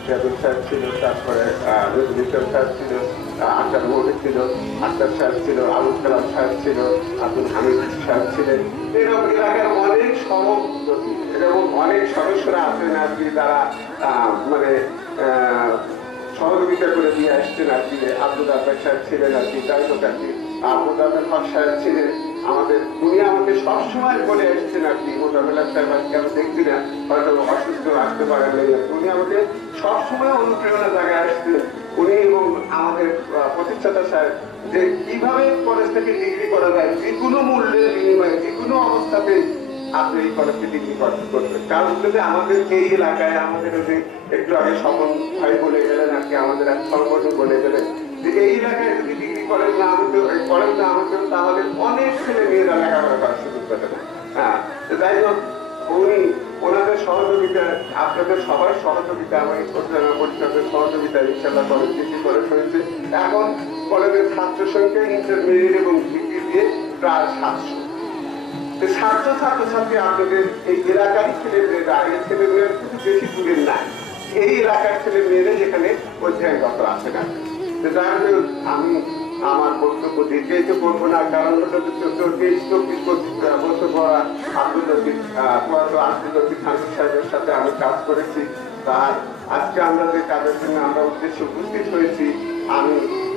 রেজুল সাহেব ছিল, তারপরে নজরুল ইসলাম সাহেব ছিল, আক্তার মৌলিক ছিল, আক্তার সাহেব ছিল, আবুল কালাম সাহেব ছিল, আব্দুল হামিদ সাহেব ছিলেন। এরকম এলাকার অনেক সভাপতি এবং অনেক সদস্যরা আছেন আর কি, তারা মানে সহযোগিতা করে দিয়ে আসছেন আর কি। আব্দুল রাজ্জাক সাহেব ছিলেন আর কি, যাই হোক আর কি, আব্দুল রাজ্জাক হক সাহেব ছিলেন আমাদের, উনি আমাকে সবসময় বলে এসছেন আর কি। মোটামুটি সাহেব আজকে আমি দেখছি না, হয়তো অসুস্থ আসতে পারেন, উনি আমাকে সবসময় অনুপ্রেরণা জায়গায় আসছেন উনি এবং আমাদের প্রতিষ্ঠাতা সাহেব, যে কিভাবে কলেজ থেকে ডিগ্রি করা যায়, যে কোনো মূল্যের বিনিময়ে, যে কোনো অবস্থাতে আপনি এই কলেজে ডিগ্রি করবেন। কারণ যদি আমাদের এই এলাকায় আমাদের ওই একটু আগে স্বপন ভাই বলে গেলেন আর কি, আমাদের এক সংগঠন বলে গেলেন যে এই এলাকায় যদি ডিগ্রি কলেজ না হতো, কলেজ না হতো, তাহলে অনেক ছেলে মেয়েরা লেখাপড়া করার সুযোগ পেত না। হ্যাঁ, যাই হোক, উনি ওনাদের সহযোগিতা, আপনাদের সবার সহযোগিতা, আমার পরিষদের সহযোগিতা ইনশাল্লাহ কলেজ ডিগ্রি কলেজ হয়েছে। এখন কলেজের ছাত্র সংখ্যা ইন্টারমিডিয়েট এবং ডিগ্রি দিয়ে প্রায় 700 ছাত্রছাত্রী আপনাদের এই এলাকার ছেলে মেয়েরা, এই ছেলে মেয়েরা কিন্তু বেশি দূরের নাই, এই এলাকার ছেলে মেয়েরা যেখানে অধ্যয়নরত আছে না। আমি আমার বক্তব্য দীর্ঘায়িত করবো না, কারণ হলো 23-24 বছর পর আব্দুল লতিফ থানভী সাহেবের সাথে আমি কাজ করেছি। তার আজকে আমরা যে কাজের জন্য আমরা উদ্দেশ্যে উপস্থিত হয়েছি, আমি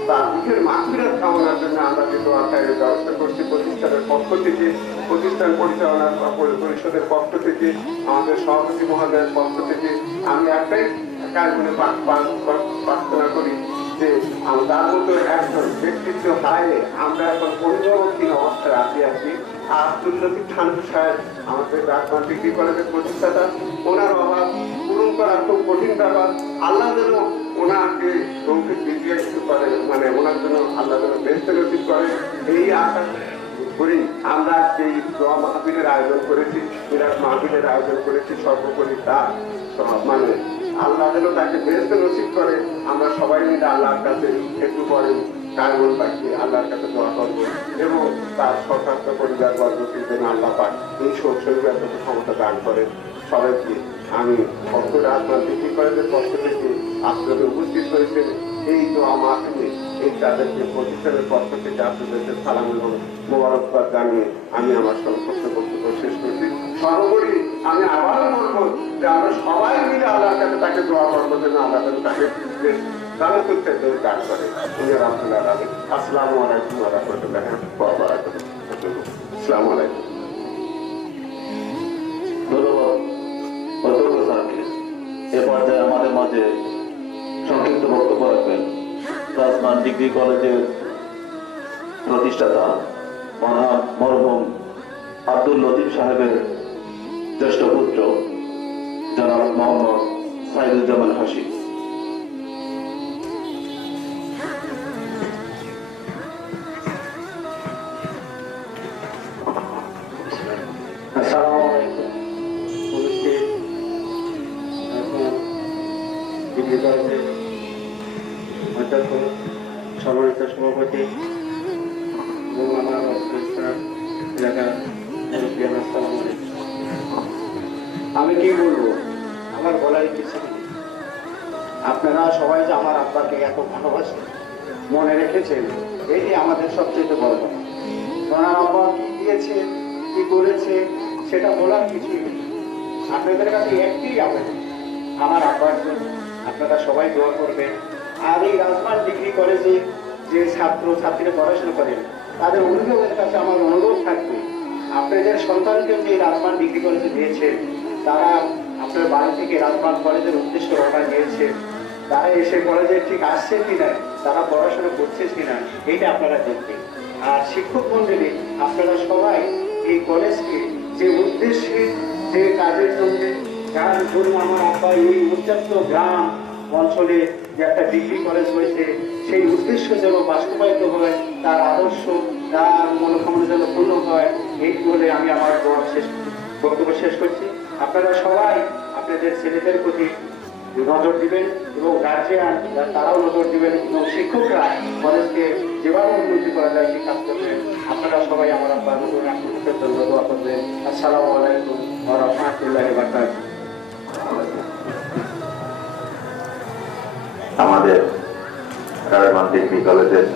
তার মুখের মাগফিরাত কামনার জন্য আমরা যে দোয়া খায়ের ব্যবস্থা করছি প্রতিষ্ঠানের পক্ষ থেকে, প্রতিষ্ঠান পরিচালনা পরিষদের পক্ষ থেকে, আমাদের সভাপতি মহোদয়ের পক্ষ থেকে আমি একটাই কাজগুলো প্রার্থনা করি যে তার মতো একজন ব্যক্তিত্ব হারিয়ে আমরা এখন অন্যরকম অবস্থায় আছি। আব্দুল লতিফ থানভী সাহেব আমাদের রাজবান ডিগ্রি কলেজের প্রতিষ্ঠাতা, ওনার অভাব পূরণ করা খুব কঠিন ব্যাপার। আল্লাহ যেন ওনাকে তৌফিক দীর্ঘায়িত করে, মানে ওনার জন্য আল্লাহ যেন বেহেশতে নসিব করে, এই আশা করি আমরা এই দোয়া মাহফিলের আয়োজন করেছি, মিলাদ মাহফিলের আয়োজন করেছি। সর্বোপরি তার মানে আল্লাহ যেন তাকে বেহেশতে নসিব করে। আমরা সবাই মিলে আল্লাহর কাছে একটু পরে কারণ পাখি আল্লাহর কাছে দোয়া করবো এবং তার সশস্ত্র পরিবার বর্গকে যেন আল্লাহ পাক এই শরীরের প্রতি ক্ষমতা দান করেন। সবাইকে আমি রাজবান ডিগ্রি কলেজের পক্ষ থেকে আপনাদের উপস্থিত হয়েছেন এই দোয়া মাহফিলে, এই তাদেরকে প্রতিষ্ঠানের পক্ষ থেকে আপনাদেরকে সালাম এবং মোবারকবাদ জানিয়ে আমি আমার সংক্ষিপ্ত বক্তব্য শেষ করছি। সর্বোপরি আমি আবারও বলবো যে আমরা সবাই মিলে আল্লাহর কাছে তাকে দোয়া করবো যেন আল্লাহ তাকে দান করে। আসসালামু আলাইকুম ওয়া রাহমাতুল্লাহি ওয়া বারাকাতুহু। আসসালামু আলাইকুম। ধন্যবাদ অধ্যক্ষ স্যারকে। এ পর্যায়ে আমাদের মাঝে সংক্ষিপ্ত বক্তব্য রাখবেন রাজবান ডিগ্রি কলেজের প্রতিষ্ঠাতা মরহুম আব্দুল লতিফ সাহেবের জ্যেষ্ঠ পুত্র জনাব মোহাম্মদ সাইদুজ্জামান হাসি। আসসালামু আলাইকুম। উপস্থিত ডিগ্রি কলেজের অধ্যক্ষ, সম্মানিত সভাপতি এবং আমার এলাকার মুরব্বিয়ান, আসসালামু আলাইকুম। আমি কি বলবো, আমার বলার কিছু নেই। আপনারা সবাই যে আমার আব্বাকে এত ভালোবাসেন, মনে রেখেছেন, এটি আমাদের সবচেয়ে বড় কথা। ওনার আব্বা কি দিয়েছে, কি করেছে, সেটা বলার কিছুই নেই। আপনাদের কাছে একটি আবেদন, আমার আব্বার জন্য আপনারা সবাই দোয়া করবেন। আর এই রাজবান ডিগ্রি কলেজে যে ছাত্র ছাত্রীরা পড়াশোনা করেন, তাদের অভিভাবকের কাছে আমার অনুরোধ থাকবে, আপনাদের সন্তানকে যে রাজবান ডিগ্রি কলেজে দিয়েছেন, তারা আপনার বাড়ি থেকে রাজবান কলেজের উদ্দেশ্যে রওনা দিয়েছেন, তারা এসে কলেজে ঠিক আসছে কিনা, তারা পড়াশোনা করছে কিনা, এইটা আপনারা দেখবেন। আর শিক্ষক মন্ডলী আপনারা সবাই এই কলেজকে যে উদ্দেশ্যে, যে কাজের জন্য, যার ধরুন আমার আব্বা এই উচ্চাত্ত গ্রাম অঞ্চলে যে একটা ডিগ্রি কলেজ হয়েছে, সেই উদ্দেশ্য যেন বাস্তবায়িত হয়, তার আদর্শ, তার মনোকামনা যেন পূর্ণ হয়, এই বলে আমি আমার বক্তব্য শেষ করছি। আপনারা সবাই আপনাদের ছেলেদের প্রতি নজর দিবেন এবং গার্জিয়ান তারাও নজর দিবেন এবং শিক্ষকরা কলেজকে যেভাবে উন্নতি করা যায় সেই কাজ করবেন। আপনারা সবাই আমার আব্বার রাষ্ট্রপতির জন্য দোয়া করবেন। আসসালামু আলাইকুম ওয়া রাহমাতুল্লাহি ওয়া বারাকাতুহু। আমাদের রাজমান ডিগ্রি কলেজের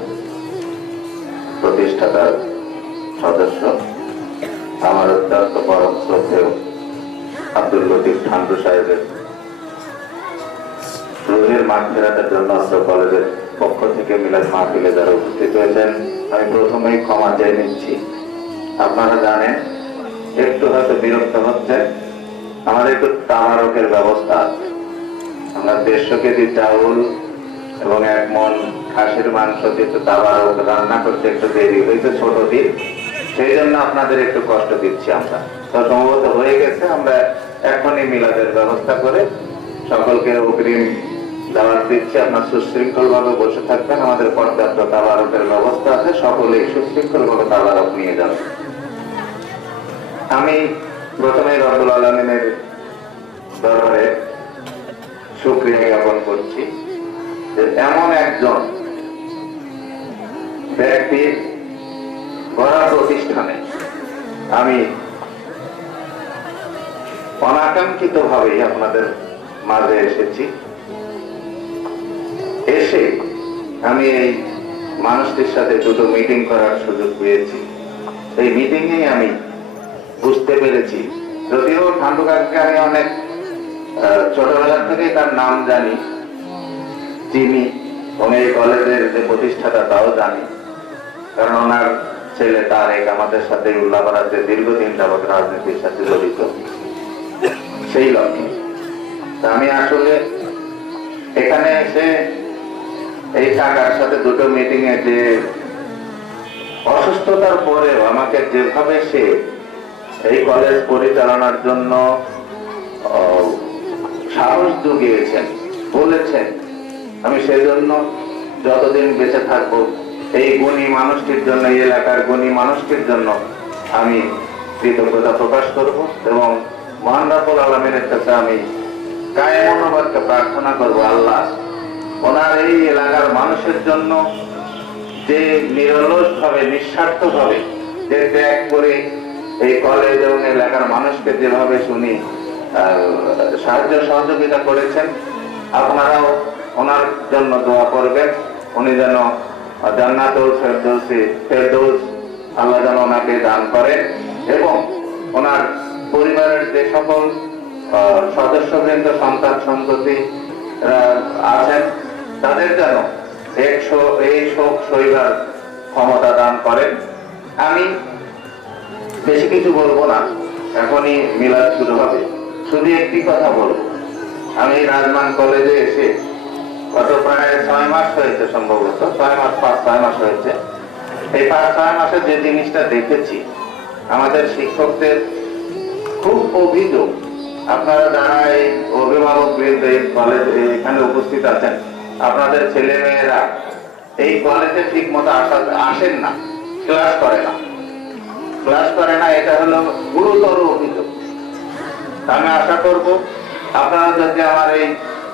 প্রতিষ্ঠাতার সদস্য আমার অত্যন্ত পরম শ্রদ্ধেয় আব্দুল লতিফ ঠান্ডু সাহেবের রোহের মাগফিরাতের জন্য অত্র কলেজের পক্ষ থেকে মিলাদ মাহফিলে যারা উপস্থিত হয়েছেন, আমি প্রথমেই ক্ষমা চেয়ে নিচ্ছি। আপনারা জানেন একটু হয়তো বিরক্ত হচ্ছেন, আমাদের একটু তামারকের ব্যবস্থা আছে। আমরা 150 কেজি চাউল এবং 1 মণ খাসির মাংস একটু তামারক রান্না করতে একটু দেরি হয়েছে, ছোট দিন, সেই জন্য আপনাদের একটু কষ্ট দিচ্ছি। আমরা তো সম্ভবত হয়ে গেছে, আমরা এখনই মিলাদের ব্যবস্থা করে সকলকে অগ্রিম দাওয়াত দিচ্ছি। আপনার সুশৃঙ্খল ভাবে বসে থাকবেন, আমাদের পর্যাপ্ত তাবারকের ব্যবস্থা আছে, সকলেই সুশৃঙ্খল ভাবে তাবারক নিয়ে যাবেন। আমি প্রথমে রব্বুল আলামিনের দরবারে শুকরিয়া জ্ঞাপন করছি যে এমন একজন ব্যক্তির গড়া প্রতিষ্ঠানে আমি অনাকাঙ্ক্ষিত ভাবেই আপনাদের মাঝে এসেছি। এসে আমি এই মানুষটির সাথে দুটো মিটিং করার সুযোগ পেয়েছি। এই মিটিংয়ে আমি বুঝতে পেরেছি, যদিও ঠান্ডু কাকাকে আমি অনেক ছোটবেলা থেকে তার নাম জানি, চিনি, এবং এই কলেজের যে প্রতিষ্ঠাতা তাও জানি, কারণ ওনার ছেলে তারেক আমাদের সাথে উল্লাপাড়াতে দীর্ঘদিন যাবৎ রাজনীতির সাথে জড়িত। সেই লক্ষ্যে আমি আসলে এখানে এসে এই কাকার সাথে দুটো মিটিং এ যে অসুস্থতার পরেও আমাকে যেভাবে সে এই কলেজ পরিচালনার জন্য সাহস জুগিয়েছেন, বলেছেন, আমি সেজন্য যতদিন বেঁচে থাকবো এই গুণী মানুষটির জন্য, এই এলাকার গুণী মানুষটির জন্য আমি কৃতজ্ঞতা প্রকাশ করব এবং মহান রব্বুল আলামিনের কাছে আমি কায়েমনোবাদকে প্রার্থনা করব, আল্লাহ ওনার এই এলাকার মানুষের জন্য যে নিরলস ভাবে নিঃস্বার্থ ভাবে যে ত্যাগ করে এই কলেজ এবং এলাকার মানুষকে যেভাবে শুনি সাহায্য সহযোগিতা করেছেন, আপনারাও ওনার জন্য দোয়া করবেন। উনি যেন জান্নাতুল ফেরদৌস আল্লাহ যেন ওনাকে দান করেন এবং ওনার পরিবারের যে সকল সদস্যবৃন্দ, সন্তান সন্ততি আছেন, তাদের যেন এই শোক সইবার ক্ষমতা দান করেন। আমি বেশি কিছু বলবো না, এখনই মিলাদ শুরু হবে, শুধু একটি কথা বলবো। আমি রাজমান কলেজে এসে গত প্রায় 6 মাস হয়েছে, সম্ভবত 5-6 মাস হয়েছে। এই 5-6 মাসে যে জিনিসটা দেখেছি, আমাদের শিক্ষকদের খুব অভিযোগ, আপনারা যারা এই অভিভাবক বৃন্দ এই কলেজ এখানে উপস্থিত আছেন, আপনাদের ছেলে মেয়েরা এই কলেজে ঠিক মতো আসেন না, ক্লাস করে না, এটা হলো গুরুতর অভিযোগ। আমি আশা করব আপনারা যদি আমার এই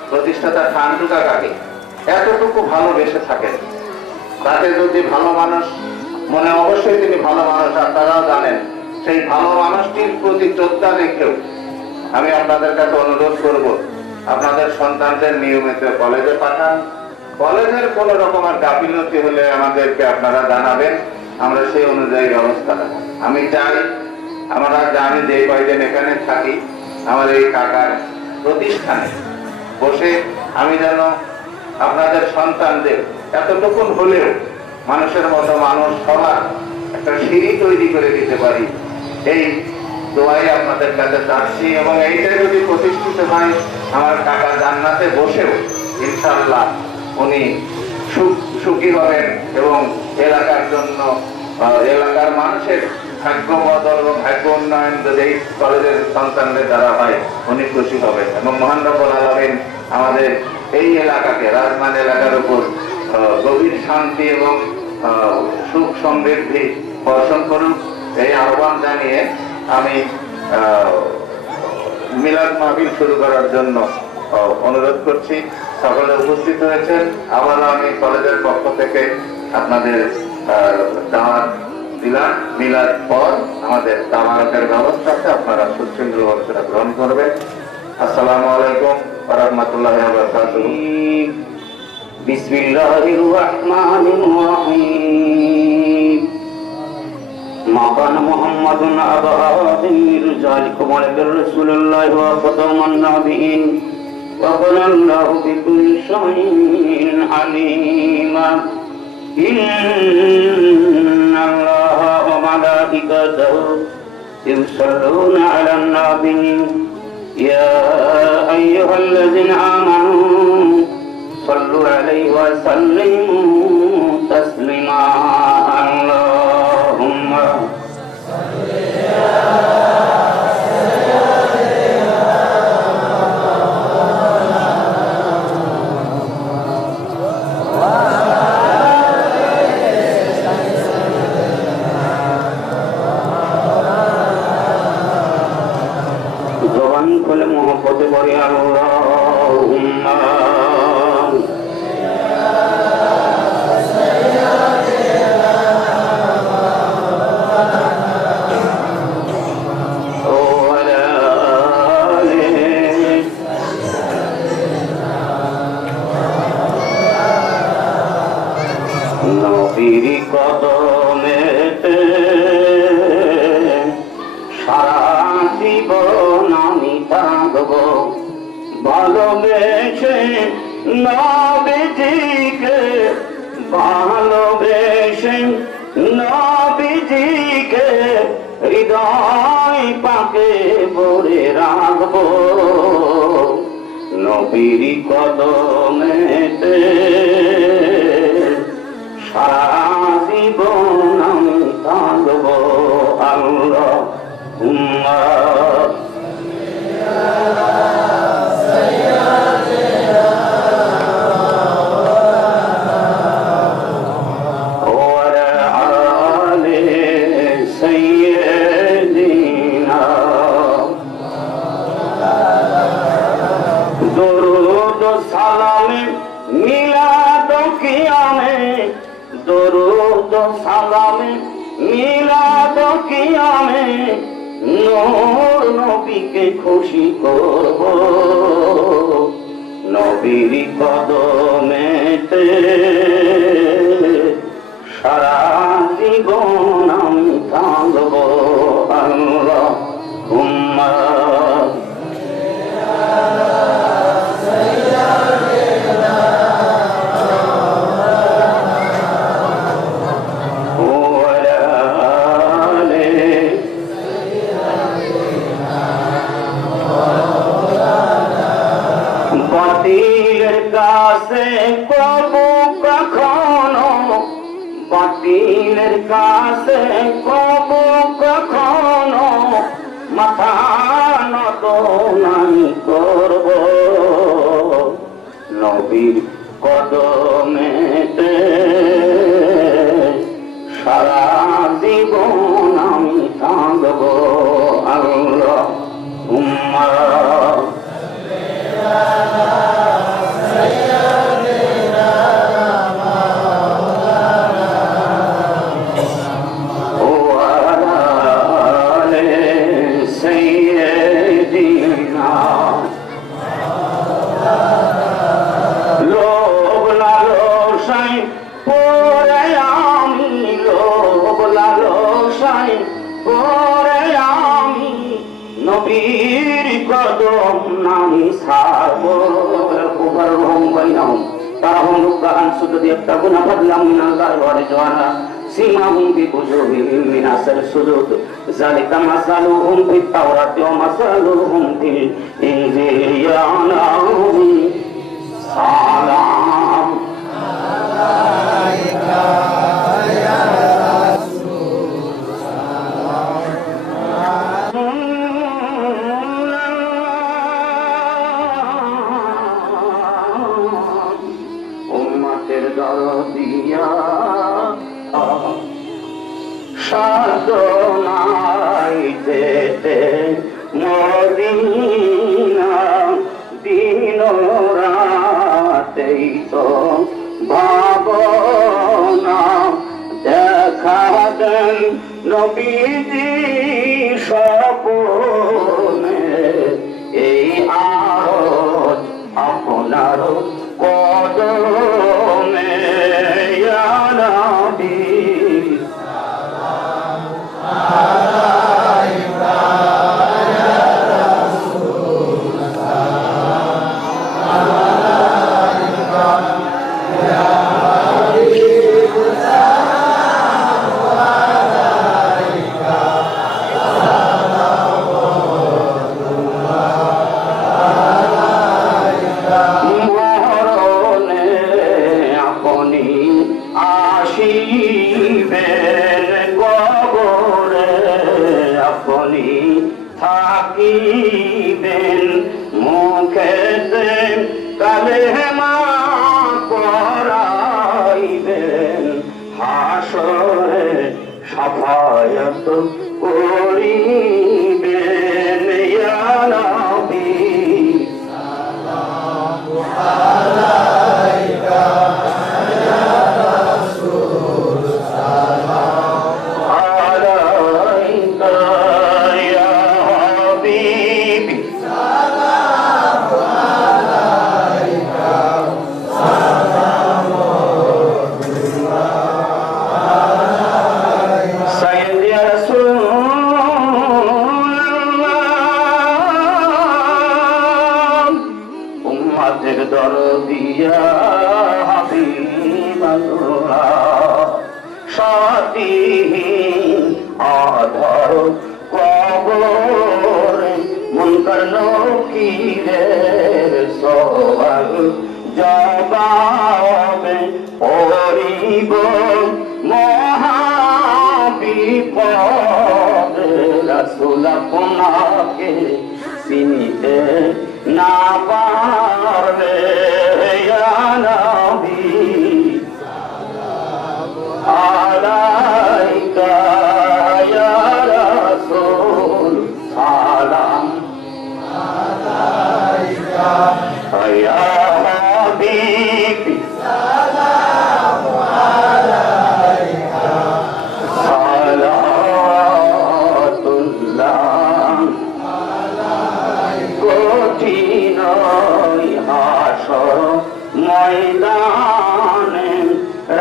প্রতিষ্ঠাতা ঠান্ডু কাকাকে এতটুকু ভালোবেসে থাকেন, তাকে যদি ভালো মানুষ মনে, অবশ্যই তিনি ভালো মানুষ, আপনারাও জানেন, সেই ভালো মানুষটির প্রতি শ্রদ্ধা রেখেও আমি আপনাদের কাছে অনুরোধ করব, আপনাদের সন্তানদের নিয়মিত কলেজে পাঠান। কলেজের কোন রকমের গাফিলতি হলে আমাদেরকে আপনারা জানাবেন, আমরা সেই অনুযায়ী ব্যবস্থা নেব। আমি চাই, আমরা জানি যে কয়দিন এখানে থাকি, আমার এই কাকার প্রতিষ্ঠানে বসে আমি যেন আপনাদের সন্তানদের এতটুকুন হলেও মানুষের মতো মানুষ সবার একটা সিঁড়ি তৈরি করে দিতে পারি, এই দোয়াই আপনাদের কাছে চাচ্ছি। এবং এইটা যদি প্রতিষ্ঠিত হয়, আমার কাকা জান্নাতে বসেও ইনশাআল্লাহ উনি সুখী হবেন এবং এলাকার জন্য, এলাকার মানুষের ভাগ্য বদল এবং ভাগ্য উন্নয়ন যদি এই কলেজের সন্তানদের দ্বারা হয়, উনি খুশি হবেন এবং মহান রব্বুল আলামিন আমাদের এই এলাকাকে, রাজমান এলাকার উপর গভীর শান্তি এবং সুখ সমৃদ্ধি বর্ষণ করুন, এই আহ্বান জানিয়ে আমি মিলাদ মাহফিল শুরু করার জন্য অনুরোধ করছি। সকলে উপস্থিত হয়েছেন। আবার আমি কলেজের পক্ষ থেকে আপনাদের দাওয়াত দিলাম। মিলাদ পর আমাদের তামারকের ব্যবস্থা আছে, আপনারা সুশৃঙ্খলভাবে সেটা গ্রহণ করবেন। আসসালামু আলাইকুম ওয়া রাহমাতুল্লাহি ওয়া বারাকাতুহু। বিসমিল্লাহির রহমানির রহিম। মা কানা মুহাম্মাদুন আবা আহাদিন মিন রিজালিকুম ওয়ালাকিন রাসূলুল্লাহি ওয়া খাতামান নাবিয়্যিন ওয়া কানা আল্লাহু বিকুল্লি শাইইন আলীমা। ইন্নাল্লাহা ওয়া মালাইকাতাহু ইউসাল্লুনা আলান নাবী ইয়া আইয়ুহাল্লাযীনা আমানু صلوا عليه وسلموا تسليما اللهم জবান খুলে মোহব্বতে পড়ি আল্লাহুম্মা নবীর কদমেতে সারা জীবন আমি থাকবো ভালোবেসে নবীজিকে, ভালোবেসে নবীজিকে হৃদয় পাকে ভরে রাখবো। নবীর কদমেতে সারা জীবন আমি থাকবো আল্লাহুম্মা দরুদ সালামে মিলাদ কিয়ামে, দরুদ সালামে মিলাদ কিয়ামে নূর নবীকে খুশি করব। নবীর কদমেতে সারা জীবন আমি থাকব আল্লাহুম্মা বাতিলের কাছে কবু কখনো, বাতিলের কাছে কবু কখনো মাথা নত নাই করব। নবীর কদমেতে সারা জীবন আমি থাকব আল্লাহুম্মা নবীর কদম নামি সারবো উবারহুম বাইনাহুম তারাহুম রুকআন সুজুদ ইয়াবতাগুনা ফাদলাম মিনাল্লাহি ওয়া রিজওয়ানা সীমাহুম বিউজুহিহিম মিন আসার সুজুদ যালিকা মাসালুহুম ফিত তাওরাতি ওয়া মাসালুহুম ফিল ইনজিল ইয়ালাউনি সালাম আলাইকা ইয়া দরদিয়া সাধনাই যেতে মদিনা নবীজি স্বপনে এই আরজ আপনার কদমে ইয়া নবী থাকিবেন মুখেতে কালেমা পড়াইবেন হাসরে সাফায়াত করিবেন ইয়া নবী দরদিয়া হাবিবাল্লাহ সাথীহীন আধার কবর মুনকার নকিরের সওয়াল জবাবে পড়িব মহাবিপদ রাসূল আপনাকে চিনিতে না পারবে ইয়া নবী আলাইকা ইয়া রাসূল সালাম আলাইকা ইয়া হাবিবি সালাম আলাইকা সালাতুল্লাহ কঠিন হাসর ময়দানে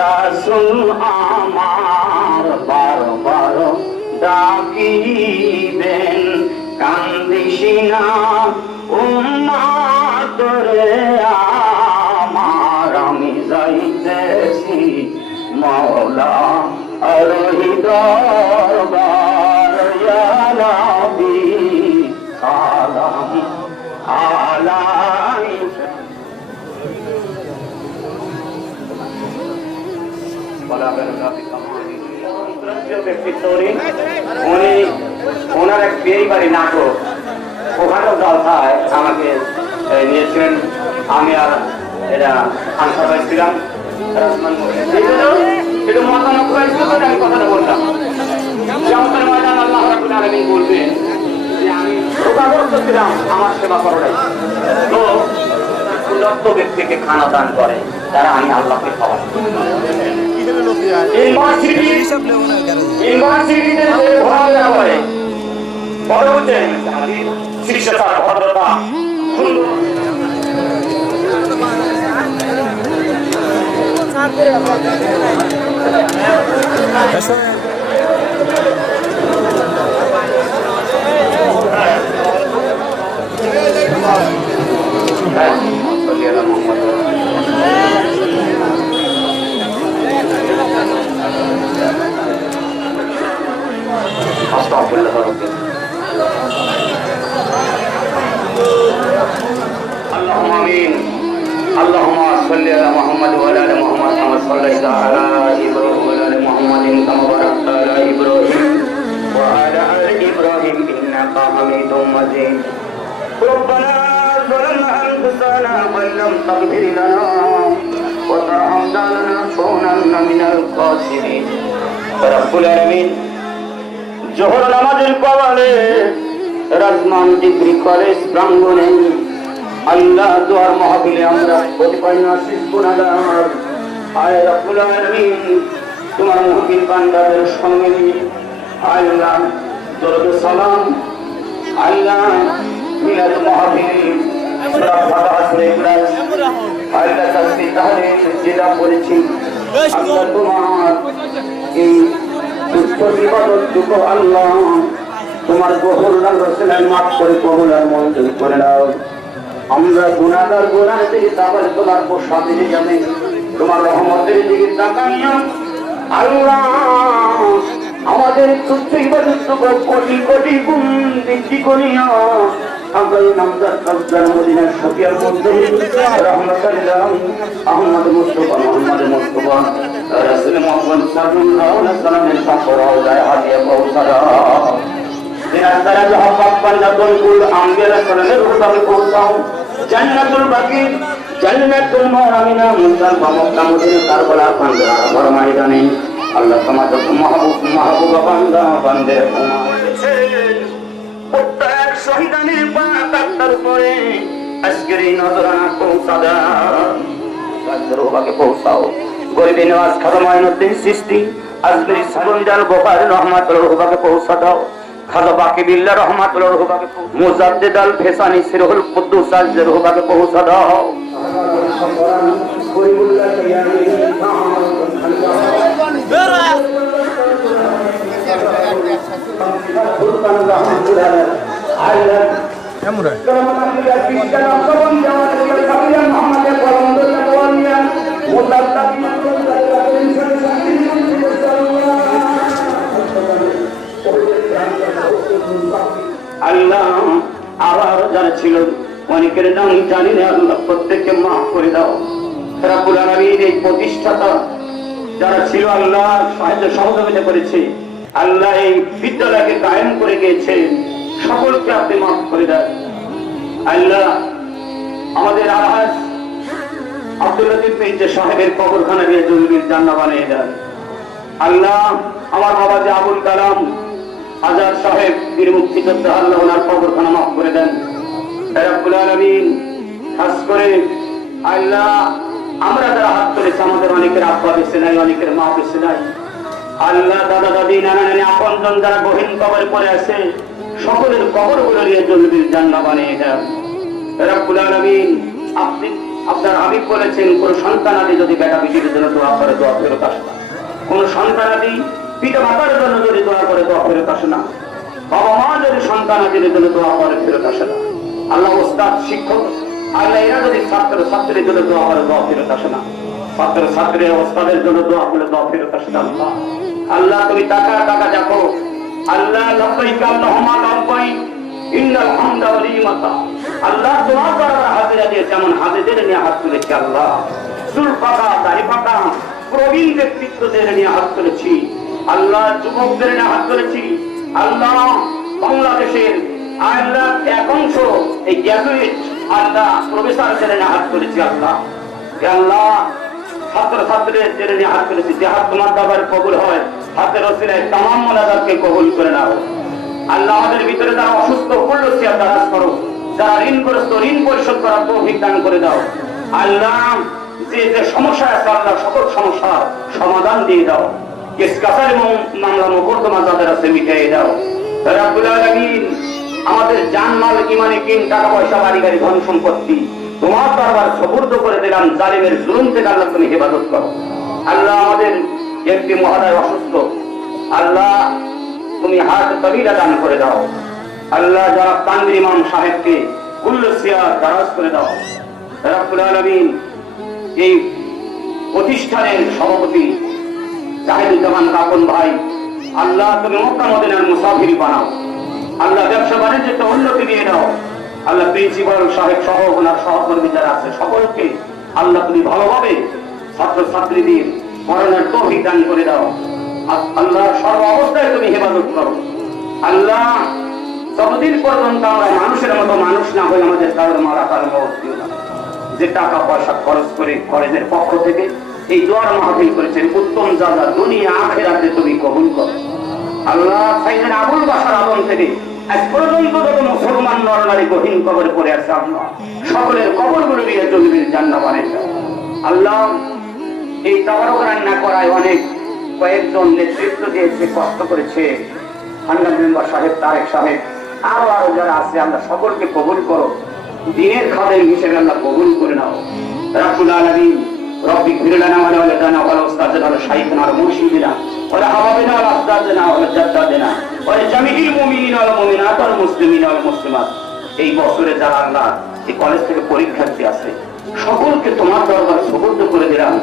রাসূল আমার বারবার ডাকিবেন কান্দিসি না উম্মত রে আমার আমি যাইতেছি মাওলা আরহি দরবার ইয়া নবী সালাম আলাইকা উনি ওনার এক বিয়ে বাড়ি নাটক ওখানেও জলসায় আমাকে নিয়েছিলেন আমি আর এরা আনসার পাইছিলাম সেটা মতামত হয়েছিল আমি কথাটা বললাম যেমন ময়দান আল্লাহ রাব্বুল আলামিন বলবেন যে আমি রোগাগ্রস্ত ছিলাম আমার সেবা করাই তো যত ব্যক্তিকে খানা দান করে তারা আমি আল্লাহকে খাওয়াই ইউনিভার্সিটিতে ঘোরাফেরা করে বড় হচ্ছেন শিক্ষা ভদ্রতা সুন্দর اللهم آمين اللهم صل على محمد وعلى آل محمد كما صليت على إبراهيم وعلى آل محمد كما باركت على إبراهيم وعلى آل إبراهيم إنك حميد مجيد ربنا ظلمنا أنفسنا وإن لم تغفر لنا وترحمنا لنكونن من الخاسرين رب العالمين জোহর নামাজের কবলে রাজমান ডিগ্রি কলেজ প্রাঙ্গণে আল্লাহ দোয়ার মাহফিলে আমরা প্রতিপালন আশিস গুনাহগার আয় রব্বুল আলামিন তোমার মুহবিন বান্দাদের সঙ্গে নিয়ে আল্লাহ দরুদ সালাম আল্লাহ মিলাদ মাহফিল সূরা ফাতিহা সূরা ইখলাস আল্লাহ তাসবিহ তাহলিল যেটা পড়েছি আল্লাহ তোমার এই দুঃখ ইবাদতটুকু আল্লাহ তোমার গফুরুল্লাহ রাসূলের মাফ করে কবুল আর মঞ্জুর করে নাও। আমরা গুনাহগার গুনাহ থেকে তারপরে তোমার প্রসাদের যাবে তোমার রহমতের দিকে তাকাইয়া আল্লাহ আমাদের তুচ্ছ ইবাদতটুকু কোটি কোটি গুণ বৃদ্ধি করিয়া আমরা এই নামদার কাবদার মদিনার শফিয়ার মধ্যে রহমতুল্লাহ আহমদ মুস্তাফা মুহাম্মদ মুস্তাফা রাসূল মুহাম্মদ সাল্লাল্লাহু আলাইহি ওয়াসাল্লামের সাফরাও যায় হাদিয়া পৌঁছারা দিনাদারা জহাবাত বান্দাতুল কুল আম্বিয়া সাল্লাল্লাহু আলাইহি পৌঁছাও জান্নাতুল বাকি জান্নাতুল মারামিনা মুসাল মক্কা মদিনা কারবালা পান্ডা বড় ময়দানে আল্লাহ তোমাদের মাহবুব বান্দা বান্দে প্রত্যেক শহীদানের পাতার উপরে আজকের এই নজরানা পৌঁছা দাও পৌঁছাও গরিবে নওয়াজ খাজা মাইনুদ্দিন চিশতি আজমেরি সাগন্দাল বোখারি রহমাতুল্লাহকে পৌঁছা দাও খাজা বাকি বিল্লাহ রহমাতুল্লাহকে মুজাদ্দিদ আল ফেসানি সিরহুল কুদ্দুস আল-জরহুকে পৌঁছা দাও আল্লাহ আবার যারা ছিল অনেকের নাম জানি না আল্লাহ প্রত্যেককে মাফ করে দাও। রাব্বুল আলামিন এই প্রতিষ্ঠাতা যারা ছিল আল্লাহ সাহায্য সহযোগিতা করেছে আল্লাহ এই বিদ্যালয়কে কায়েম করে গিয়েছে সকলকে আপনি মাফ করে দেন। আল্লাহ আমাদের আলহাজ আব্দুল লতিফ মির্জা সাহেবের কবরখানা দিয়ে জমির জান্নাত বানিয়ে দেন। আল্লাহ আমার বাবা যে আবুল কালাম আজাদ সাহেব বীর মুক্তিযোদ্ধা আল্লাহ ওনার কবরখানা মাফ করে দেন। রাব্বুল আলামিন খাস করে আল্লাহ আমরা যারা হাত তুলেছি আমাদের অনেকের আব্বা বেঁচে নাই অনেকের মা বেঁচে নাই আল্লাহ দাদা দাদি নানা নানি আপনজন যারা গহীন কবরে পড়ে আছে সকলের কবরগুলো নিয়ে জমির জান্নাত বানিয়ে দেন। রাব্বুল আলামিন আপনি আপনার হাবিব বলেছেন কোন সন্তানাদি যদি বেটা বিটির জন্য দোয়া করে দোয়া ফেরত আসে না, কোন সন্তানাদি পিতা মাতার জন্য যদি দোয়া করে দোয়া ফেরত আসে না, বাবা মা যদি সন্তানাদির জন্য দোয়া করে ফেরত আসে না, আল্লাহ ওস্তাদ শিক্ষক আল্লাহ এরা যদি ছাত্র ছাত্রীর জন্য দোয়া করে দোয়া ফেরত আসে না, ছাত্র ছাত্রী ওস্তাদের জন্য দোয়া করে দোয়া ফেরত আসে না। আল্লাহ তুমি টাকা টাকা দেখো আল্লাহ লব্বাইক আল্লাহুম্মা লব্বাইক ইন্নাল হামদা ওয়া নি'মাতা আল্লাহ দোয়া করার হাজিরা দিয়ে যেমন হাজিদের নিয়ে হাত তুলেছি আল্লাহ চুল পাকা দাড়ি পাকা প্রবীণ ব্যক্তিত্বদের নিয়ে হাত তুলেছি আল্লাহ যুবকদের নিয়ে হাত তুলেছি আল্লাহ বাংলাদেশের আল্লাহ এক অংশ এই গ্র্যাজুয়েট আল্লাহ প্রফেসরদের নিয়ে হাত তুলেছি আল্লাহ আল্লাহ ছাত্র ছাত্রীদের নিয়ে হাত তুলেছি যে হাত তোমার দরবারে কবুল হয় হাতের ওসিলায় তামাম মুনাজাতকে কবুল করে নাও। আল্লাহ আমাদের ভিতরে যারা অসুস্থ কুল্লুসিয়া দারাজ করো, যারা ঋণগ্রস্ত ঋণ পরিশোধ করার তৌফিক দান করে দাও। আল্লাহ যে যে সমস্যা আছে আল্লাহ সকল সমস্যার সমাধান দিয়ে দাও। কেস কাছারি মামলা মোকদ্দমা যাদের আছে মিটিয়ে দাও। রাব্বুল আলামিন আমাদের জানমাল ঈমান ইয়াকিন টাকা পয়সা বাড়ি গাড়ি ধন সম্পত্তি তোমার দরবার সুপুর্দ করে দিলাম। জালিমের জুলুম থেকে আল্লাহ তুমি হেফাজত করো। আল্লাহ আমাদের একটি মহোদয় অসুস্থ আল্লাহ তুমি হাত কবিরা দান করে দাও। আল্লাহ যারা তানভীর ইমাম সাহেবকে কুল্লুসিয়া দারাজ করে দাও। রাব্বুল আলামিন এই প্রতিষ্ঠানের সভাপতি জাহিদুজ্জামান কাপন ভাই আল্লাহ তুমি মক্কা মদিনার মুসাফির বানাও। আল্লাহ ব্যবসা বাণিজ্যে উন্নতি দিয়ে দাও। আল্লাহ প্রিন্সিপাল সাহেব সহ ওনার সহকর্মী যারা আছে সকলকে আল্লাহ তুমি ভালোভাবে ছাত্র ছাত্রীদের পড়ানোর তৌফিক দান করে দাও। আল্লাহ সর্ব অবস্থায় তুমি হেফাজত করো। আল্লাহ যতদিন পর্যন্ত আমরা মানুষের মতো মানুষ না হয়ে আমাদের কারোর মারা কারো মত দিও না। যে টাকা পয়সা খরচ করে কলেজের পক্ষ থেকে এই দোয়ার মাহফিল করেছেন উত্তম জাযা দুনিয়া আখিরাতে তুমি কবুল করো। আল্লাহ সাইয়েদনা আবুল বাশার আদম থেকে আজ পর্যন্ত যত মুসলমান নরনারী গহীন কবরে পড়ে আছে আল্লাহ সকলের কবরগুলো দিয়ে জমির জান্নাত বানিয়ে দাও। আল্লাহ এই তাবারক রান্না করায় অনেক কয়েকজন নেতৃত্ব দিয়েছে কষ্ট করেছে হান্নান মেম্বার সাহেব, তারেক সাহেব, আরো যারা আছে, আমরা সকলকে কবুল করো, দিনের খাদেম হিসেবে আমরা কবুল করে নাও। রাব্বুল আলামিন রব্বি ফির লানা ওয়া লানা ওয়া উস্তাদনা ওয়া শাইখনা ওয়া মুর্শিদিনা ওয়া হাবাবিনা ওয়া আজদাদনা ওয়া জাদ্দাদিনা ওয়া জামিউল মুমিনিনা ওয়াল মুমিনাত ওয়াল মুসলিমিনা ওয়াল মুসলিমাত। এই বছরে যারা আল্লাহ এই কলেজ থেকে পরীক্ষার্থী আছে, সকলকে তোমার দরবারে সুবর্দ করে দিলাম।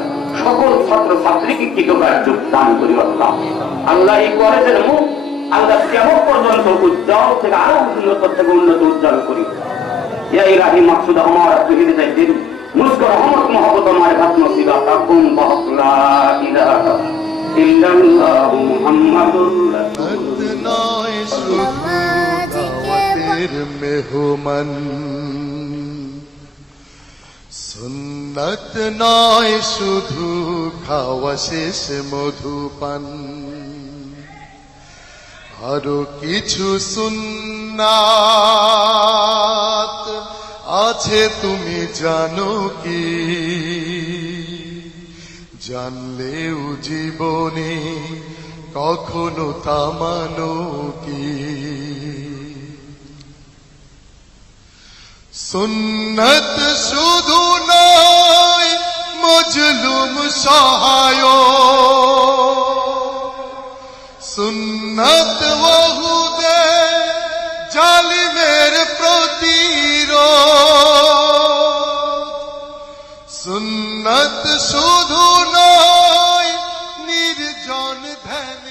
সকল ছাত্র ছাত্রীকে কৃতকার্য দান করি আল্লাহ। আল্লাহ এই কলেজের মুখ আল্লাহ কিয়ামত পর্যন্ত উজ্জ্বল থেকে আরো উন্নত থেকে উন্নত উজ্জ্বল করি। ইয়া ইলাহি মাকসুদ আমার তুহিদ জাইদিন মুসকা রহমত মোহাম্মদ মারিফাত নসিবা তাকুম বাহলা ইলাহা ইল্লাল্লাহু মুহাম্মাদুর রাসূলুল্লাহ। মেহমান সুন্নত নয় শুধু খাওয়া শেষ মধুপান, আরো কিছু সুন্নাত আছে তুমি জানো কি? জানলেও জীবনে কখনো তা মানো কি? সুন্নত শুধু নয় মজলুম সহায়, সুন্নত ওহুদে জালিমের প্রতিরোধ, সুন্নত শুধু নয় নির্জন ধ্যান